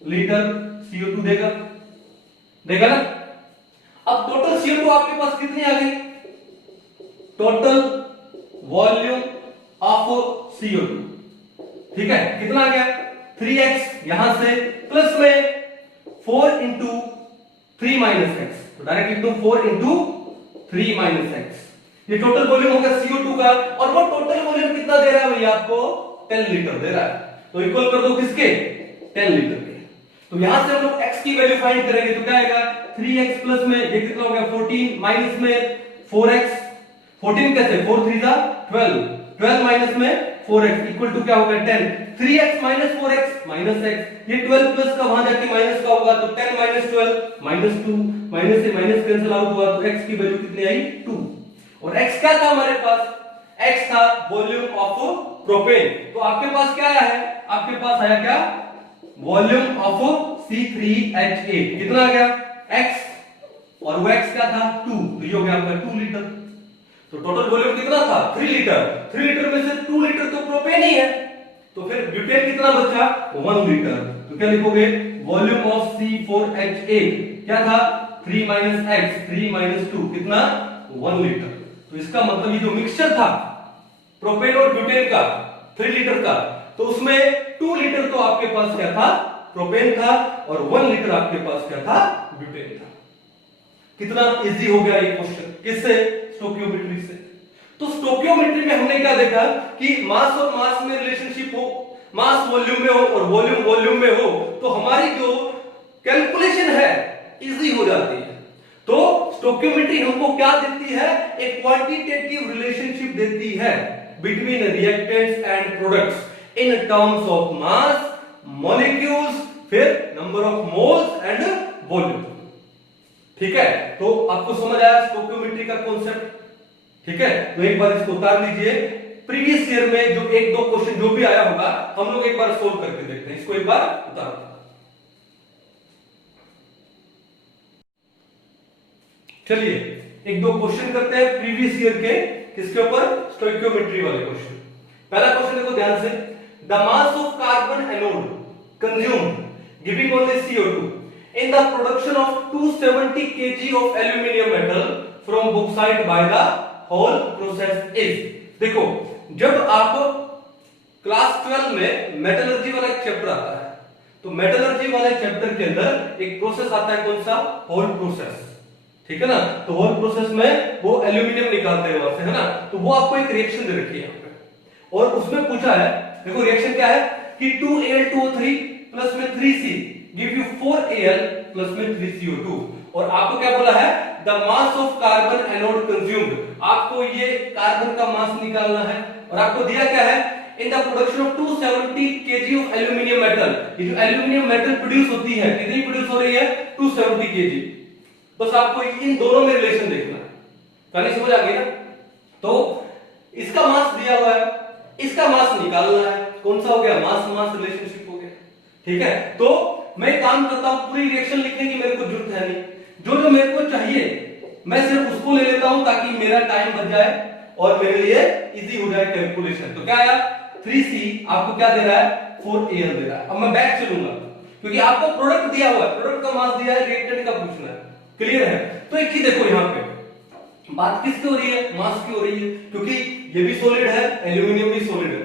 लीटर CO2 देगा, देगा ना। अब टोटल CO2 आपके पास कितनी आ गई, टोटल वॉल्यूम ऑफ CO2, ठीक है, कितना आ गया, 3x यहां से, प्लस में 4 × 3 - x, तो डायरेक्ट लिख दो 4 × 3 - x। ये टोटल वॉल्यूम होगा CO2 का, और वो टोटल वॉल्यूम कितना दे रहा है भैया आपको, 10 लीटर दे रहा है। तो इक्वल कर दो किसके, 10 लीटर के। तो यहां से हम लोग x की वैल्यू फाइंड करेंगे, तो क्या आएगा, 3x प्लस में ये कितना हो गया, 14, माइनस में 4x, 14 कैसे, 4 3 जा 12, 12 माइनस में 4x इक्वल टू क्या होगा, 10। 3x - 4x - x, ये 12 प्लस का वहां जाके माइनस का होगा, तो 10 - 12 -2, माइनस से माइनस कैंसिल आउट हुआ, तो x की वैल्यू कितनी आई, 2। और x क्या था हमारे पास, x था वॉल्यूम ऑफ प्रोपेन। तो आपके पास क्या आया है, आपके पास आया क्या, वॉल्यूम ऑफ C3H8 कितना आ गया, x, और वो x क्या था, 2, तो ये हो गया आपका 2 लीटर। तो टोटल वॉल्यूम कितना था, 3 लीटर। 3 लीटर में से 2 लीटर तो प्रोपेन ही है, तो फिर ब्यूटेन कितना बचा, 1 लीटर। तो क्या लिखोगे, वॉल्यूम ऑफ C4H8 क्या था, 3 - x, 3 - 2 कितना, 1 लीटर। तो इसका मतलब ये जो मिक्सचर था प्रोपेन और ब्यूटेन का 3 लीटर का, तो उसमें 2 लीटर तो आपके पास क्या था, प्रोपेन था, और 1 लीटर आपके पास क्या था, ब्यूटेन था। कितना इजी हो गया ये क्वेश्चन, किससे, स्टोइकियोमेट्री से। तो स्टोइकियोमेट्री में हमने क्या देखा कि मास और मास में रिलेशनशिप हो, मास वॉल्यूम में हो और वॉल्यूम वॉल्यूम में हो, तो हमारी जो कैलकुलेशन है इजी हो जाती है। तो स्टोइकियोमेट्री हमको क्या देती है? एक क्वांटिटेटिव रिलेशनशिप देती है between reactants and products in terms of mass, molecules, फिर number of moles and volume. ठीक है, तो आपको समझ आया स्टोइकियोमेट्री का कॉन्सेप्ट? ठीक है, तो एक बार इसको उतार लीजिए। प्रीवियस ईयर में जो एक दो क्वेश्चन जो भी आया होगा हम लोग एक बार सोल्व करके देखते हैं। इसको एक बार उतार। चलिए एक दो क्वेश्चन करते हैं प्रीवियस ईयर के, किसके ऊपर? स्टोइकियोमेट्री वाले क्वेश्चन। पहला क्वेश्चन देखो ध्यान से, the mass of carbon anode consumed giving only CO2 in the production of 270 kg of aluminium metal from bauxite by the whole process is। देखो जब आप क्लास 12 में मेटलर्जी वाला एक चैप्टर आता है, तो मेटलर्जी वाले चैप्टर के अंदर एक प्रोसेस आता है, कौन सा? Whole process. ठीक है ना, तो होल प्रोसेस में वो एल्यूमिनियम निकालते हैं वहां से, है ना, तो वो आपको एक रिएक्शन दे रखी है यहाँ पे, और उसमें पूछा है, देखो रिएक्शन क्या है कि 2Al2O3 प्लस में 3C give you 4Al plus में 3CO2, और आपको क्या बोला है? The mass of carbon anode consumed, आपको ये कार्बन का मास निकालना है, और आपको दिया क्या है? In the production of 270 kg of aluminium metal. ये जो एल्यूमिनियम मेटल प्रोड्यूस होती है, कितनी प्रोड्यूस हो रही है? 270 kg। बस आपको इन दोनों में रिलेशन देखना है, कहानी समझ आ गई ना? तो इसका मास दिया हुआ है, इसका मास निकालना है, कौन सा हो गया? मास मास रिलेशनशिप हो गया। ठीक है, तो मैं काम करता हूं, पूरी रिएक्शन लिखने की मेरे को जरूरत है नहीं, जो जो मेरे को चाहिए मैं सिर्फ उसको ले लेता हूं ताकि मेरा टाइम बच जाए और मेरे लिए इजी हो जाए कैलकुलेशन। तो क्या आया? 3C आपको क्या दे रहा है? 4Al दे रहा है। अब मैं बैक चलूंगा क्योंकि आपको प्रोडक्ट दिया हुआ है, प्रोडक्ट का मास दिया है, रिएक्टेंट का पूछना है। क्लियर है? तो एक चीज देखो, यहां पे बात किसकी हो रही है? मास की हो रही है, क्योंकि ये भी सॉलिड है, एल्यूमिनियम भी सॉलिड है।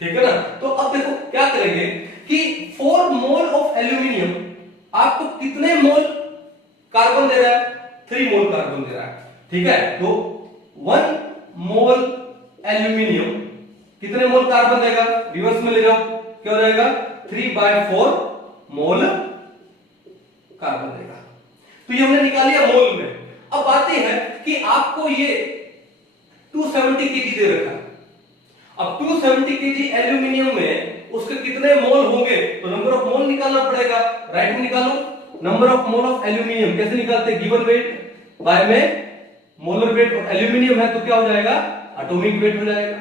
ठीक है ना, तो अब देखो क्या करेंगे कि 4 मोल ऑफ एल्यूमिनियम आपको कितने मोल कार्बन दे रहा है? 3 मोल कार्बन दे रहा है। ठीक है, तो 1 मोल एल्यूमिनियम कितने मोल कार्बन देगा? रिवर्स में ले जाओ, क्या हो जाएगा? 3/4 मोल कार्बन देगा। तो ये हमने निकाल लिया मोल में। अब बात यह है कि आपको ये 270 kg दे रखा है। अब 270 kg एल्यूमिनियम में उसके कितने मोल होंगे? तो नंबर ऑफ मोल निकालना पड़ेगा। राइट में निकालो, number of mole of aluminium कैसे निकालते हैं? गिवन वेट बाय में मोलर वेट, और एल्यूमिनियम है तो क्या हो जाएगा? एटॉमिक वेट हो जाएगा।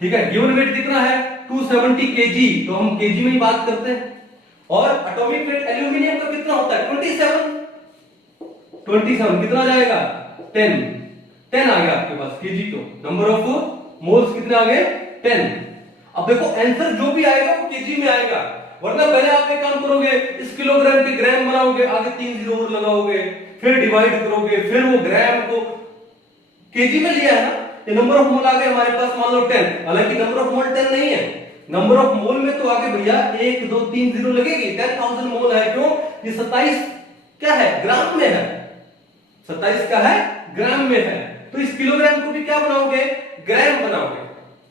ठीक है, गिवन वेट कितना है? 270 kg, तो हम kg में ही बात करते हैं, और एटॉमिक वेट एल्यूमिनियम का कितना होता है? 27 कितना आ जाएगा? 10 आ गया आपके पास kg, तो नंबर ऑफ मोल्स कितने आ गए? 10। अब देखो आंसर जो भी आएगा वो केजी में आएगा, वरना पहले आप एक काम करोगे, इस किलोग्राम के ग्राम बनाओगे, आगे 3 जीरो और लगाओगे, फिर डिवाइड करोगे, फिर वो ग्राम को केजी में लिया है ना, ये नंबर ऑफ मोल आ गए हमारे पास, मान लो 10। हालांकि नंबर ऑफ मोल 10 नहीं है, नंबर ऑफ मोल में तो आगे भैया 1 2 3 जीरो लगेगी, 10,000 मोल है। क्यों? ये 27 क्या है? ग्राम में है। 27 क्या है? ग्राम में है। तो इस किलोग्राम को भी क्या बनाओगे? ग्राम बनाओगे।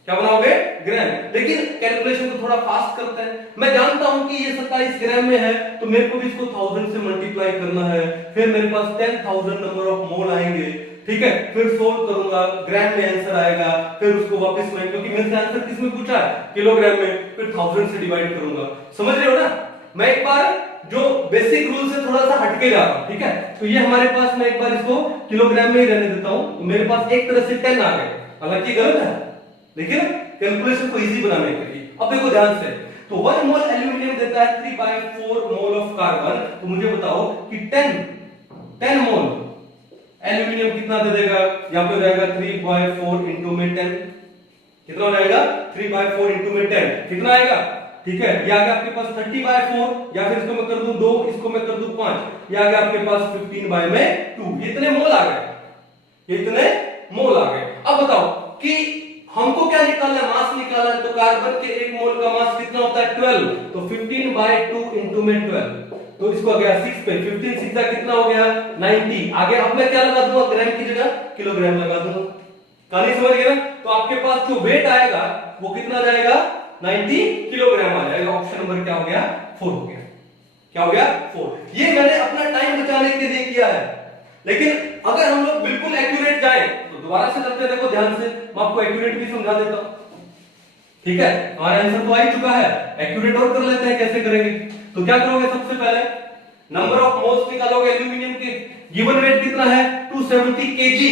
क्या बनाओगे? ग्राम। लेकिन कैलकुलेशन को थोड़ा फास्ट करते हैं। मैं जानता हूं कि ये 27 ग्राम में है, तो मेरे को भी इसको 1000 से मल्टीप्लाई करना है, फिर मेरे पास 10,000 नंबर ऑफ मोल आएंगे। ठीक है, फिर सोल्व करूंगा, ग्राम में आंसर आएगा, फिर उसको वापस में, क्योंकि मेरे से आंसर किसमें पूछा है? किलोग्राम में, फिर 1000 से डिवाइड करूंगा। समझ रहे हो ना? मैं एक बार जो बेसिक रूल से थोड़ा सा हटके जा रहा हूं। ठीक है, तो ये हमारे पास, मैं एक बार इसको किलोग्राम में ही रहने देता हूं, तो मेरे पास एक तरह से 10 आ गए। हालांकि गलत है, लेकिन कैलकुलेशन को इजी बनाने के लिए। अब देखो ध्यान से, तो 1 मोल एल्यूमिनियम देता है 3/4 मोल ऑफ कार्बन। तो मुझे बताओ कि 10 मोल एल्यूमिनियम कितना दे देगा? यहां पे हो जाएगा 3/4 इंटू में 10, कितना हो जाएगा? 3/4 इंटू में 10 कितना आएगा? ठीक है, ये आ गया आपके पास 30/4, या फिर इसको मैं कर दूं 2, इसको मैं कर दूं 5, ये आ गया आपके पास 15/2। ये इतने मोल आ गए, ये इतने मोल आ गए। अब बताओ कि हमको क्या निकालना है? मास निकालना है। तो कार्बन के 1 मोल का मास कितना होता है? 12, तो 15/2 इंटू में 12, तो इसको आ गया 6 पे, 15 6 कितना हो गया? 90। आगे अब मैं क्या लगा दूंगा? ग्राम की जगह किलोग्राम लगा दूंगा। कहानी समझ गए ना? तो आपके पास जो वेट आएगा वो कितना जाएगा? 90 किलोग्राम आ जाएगा। ऑप्शन नंबर क्या हो गया? 4 हो गया। क्या हो गया? 4। ये मैंने अपना टाइम बचाने के लिए किया है। लेकिन अगर हम लोग बिल्कुल एक्यूरेट जाए तो दोबारा से करते हैं, देखो ध्यान से, मैं आपको एक्यूरेट भी समझा देता हूं। ठीक है, हमारा आंसर तो आ ही चुका है, एक्यूरेट और कर लेते हैं, कैसे करेंगे। तो क्या करोगे, सबसे पहले नंबर ऑफ मोल्स निकालोगे एल्यूमिनियम के, गिवन वेट कितना है 270 केजी,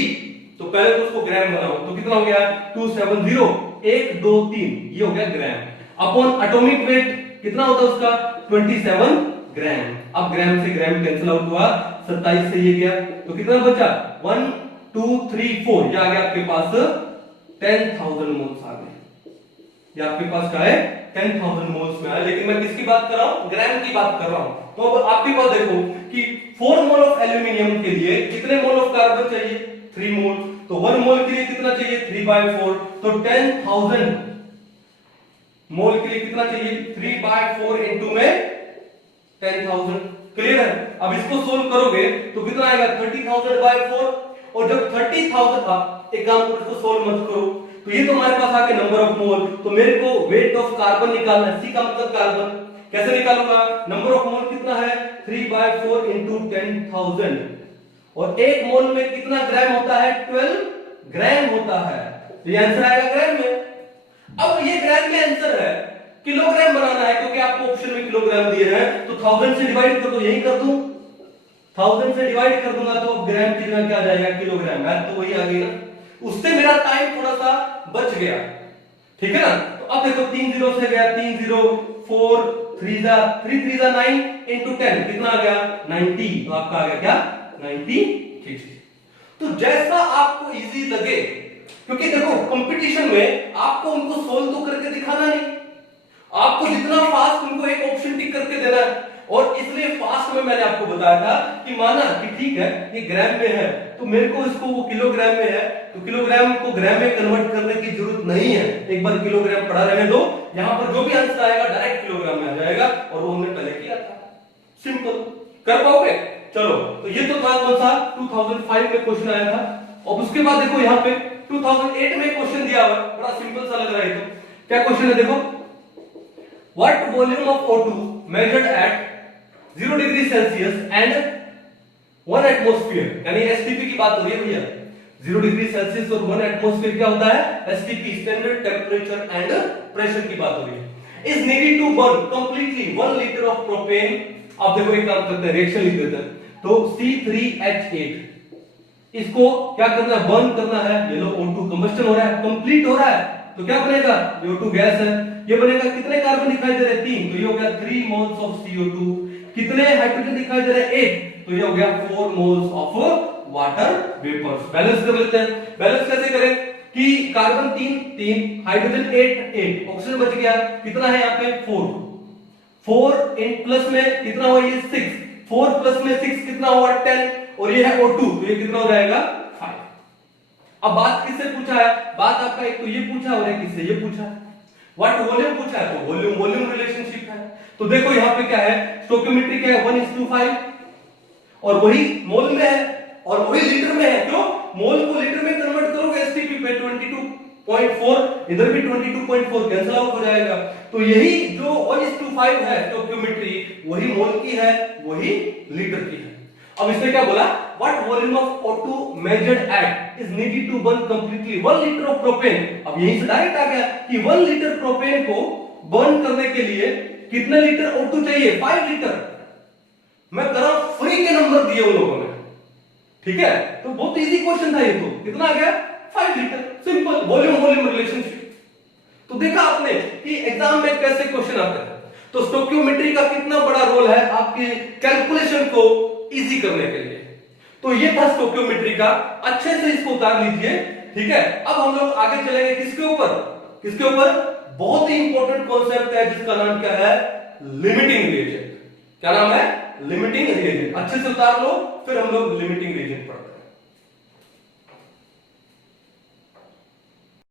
तो पहले तो उसको ग्राम बनाओ, तो कितना हो गया 270, 1 2 3, ये हो गया ग्राम, अपॉन एटॉमिक वेट कितना होता है उसका 27 ग्राम। अब ग्राम से ग्राम कैंसिल आउट हुआ, 27 से ये गया, तो कितना बचा 1 2 3 4, ये आ गया आपके पास 10,000 मोल्स आ गए। ये आपके पास क्या है 10,000 मोल्स में है, लेकिन मैं किसकी बात कर रहा हूं, ग्राम की बात कर रहा हूं। तो अब आपके पास देखो कि 4 मोल ऑफ एल्यूमिनियम के लिए कितने मोल ऑफ कार्बन चाहिए 3 मोल, तो 1 मोल के लिए कितना चाहिए 3/4, तो 10,000 मोल के लिए कितना चाहिए 3/4 इनटू में 10,000। क्लियर है, अब इसको सोल्व करोगे तो कितना आएगा 30,000/4, और जब 30,000 एक काम करो, इसको सोल्व मत करो, तो ये तो हमारे पास आ गया नंबर ऑफ मोल, तो मेरे को वेट ऑफ कार्बन निकालना है, सी का मतलब कार्बन, कैसे निकालूंगा, नंबर ऑफ मोल कितना है 3/4 इनटू 10,000, और एक मोल में कितना ग्राम होता है 12 ग्राम होता है, तो ये आंसर आएगा ग्राम में। अब ये ग्राम में आंसर है, किलोग्राम बनाना है क्योंकि आपको ऑप्शन में किलोग्राम दिए हैं, तो 1000 से डिवाइड कर दो, यही कर दूं 1000 से डिवाइड कर दूंगा तो ग्राम की जगह क्या आ जाएगा किलोग्राम, बात तो वही आ गई ना, उससे मेरा टाइम थोड़ा सा बच गया। ठीक है ना, तो अब देखो 3 0 से गया 3 0 4 3 जा 3 3 जा 9 इनटू 10 कितना आ गया 90, तो आपका आ गया क्या 90 kg। तो जैसा आपको इजी लगे, क्योंकि देखो कंपटीशन में आपको उनको सोल्व तो करके दिखाना नहीं, आपको जितना फास्ट उनको एक ऑप्शन टिक करके देना है, और इसलिए फास्ट में मैंने आपको बताया था कि माना कि ठीक है ये ग्राम में है, तो मेरे को इसको वो किलोग्राम में है, तो किलोग्राम को ग्राम में कन्वर्ट करने की जरूरत नहीं है, एक बार किलोग्राम पढ़ा रहने दो, यहां पर जो भी आंसर आएगा डायरेक्ट किलोग्राम में आ जाएगा, और वो हमने पहले किया था, सिंपल, कर पाओगे। चलो, तो ये तो था कौन सा 2005 में क्वेश्चन आया था, और उसके बाद देखो यहाँ पे 2008 में क्वेश्चन दिया हुआ, बड़ा सिंपल सा लग रहा है, तो क्या क्वेश्चन है देखो, what volume of O2 measured eight 0 degree Celsius and 1 atmosphere, यानी एसटीपी की बात हो रही है भैया, 0 डिग्री सेल्सियस और 1 एटमॉस्फेयर क्या होता है STP, standard temperature and pressure की बात हो रही है, is needed to burn completely 1 litre of propane. अब देखो एक काम करते हैं, रिएक्शन लिख देते हैं, तो C3H8 इसको क्या करना है बर्न करना है, ये लो O2 कंबस्टन हो रहा है, कंप्लीट हो रहा है, तो क्या बनेगा ये O2 गैस है, ये बनेगा, कितने कार्बन दिखाई दे रहे हैं 3, तो ये हो गया 3 मोल्स ऑफ CO2, कितने हाइड्रोजन दिखाई दे रहे हैं 1, तो ये हो गया 4 moles of water vapours. Balance कर लेते हैं, बैलेंस कैसे करें कि कार्बन 3 हाइड्रोजन 8 ऑक्सीजन बच गया, कितना है यहाँ पे 4 इन प्लस में कितना हुआ ये 6, 4 प्लस में 6 कितना हुआ 10, और ये है O2, तो ये कितना हो जाएगा 5। अब बात किससे पूछा है, बात आपका एक तो ये पूछा और एक किससे ये पूछा है, व्हाट वॉल्यूम पूछा है, तो वॉल्यूम रिलेशनशिप है, तो देखो यहाँ पे क्या है स्टोइकियोमेट्री क्या है 1:5, और वही मोल में है और वही लीटर में है, क्यों मोल को लीटर में कन्वर्ट करोगे एसटीपी पे 22.4, इधर भी 22.4 कैंसिल आउट हो जाएगा, तो यही जो 1:5 है स्टोइकियोमेट्री वही मोल की है वही लीटर की है। अब इसने क्या बोला, what volume of O2 measured at is needed to burn completely 1 litre of propane. अब यहीं से डायरेक्ट आ गया कि 1 लीटर प्रोपेन को बर्न करने के लिए कितने लीटर O2 चाहिए 5 लीटर। मैं करा फ्री के नंबर दिए उन लोगों ने, ठीक है, तो बहुत इजी क्वेश्चन था ये, तो कितना आ गया 5 लीटर, सिंपल वॉल्यूम रिलेशनशिप। तो देखा आपने कि एग्जाम में कैसे क्वेश्चन आते हैं, तो स्टोइकियोमेट्री का कितना बड़ा रोल है आपके कैलकुलेशन को इजी करने के लिए। तो ये था स्टोइकियोमेट्री का, अच्छे से इसको उतार लीजिए, ठीक है। अब हम लोग आगे चलेंगे किसके ऊपर, बहुत ही इंपॉर्टेंट कॉन्सेप्ट है जिसका नाम क्या है लिमिटिंग रिएजेंट। क्या नाम है लिमिटिंग रिएजेंट, अच्छे से उतार लो, फिर हम लोग लिमिटिंग रिएजेंट पढ़ते हैं।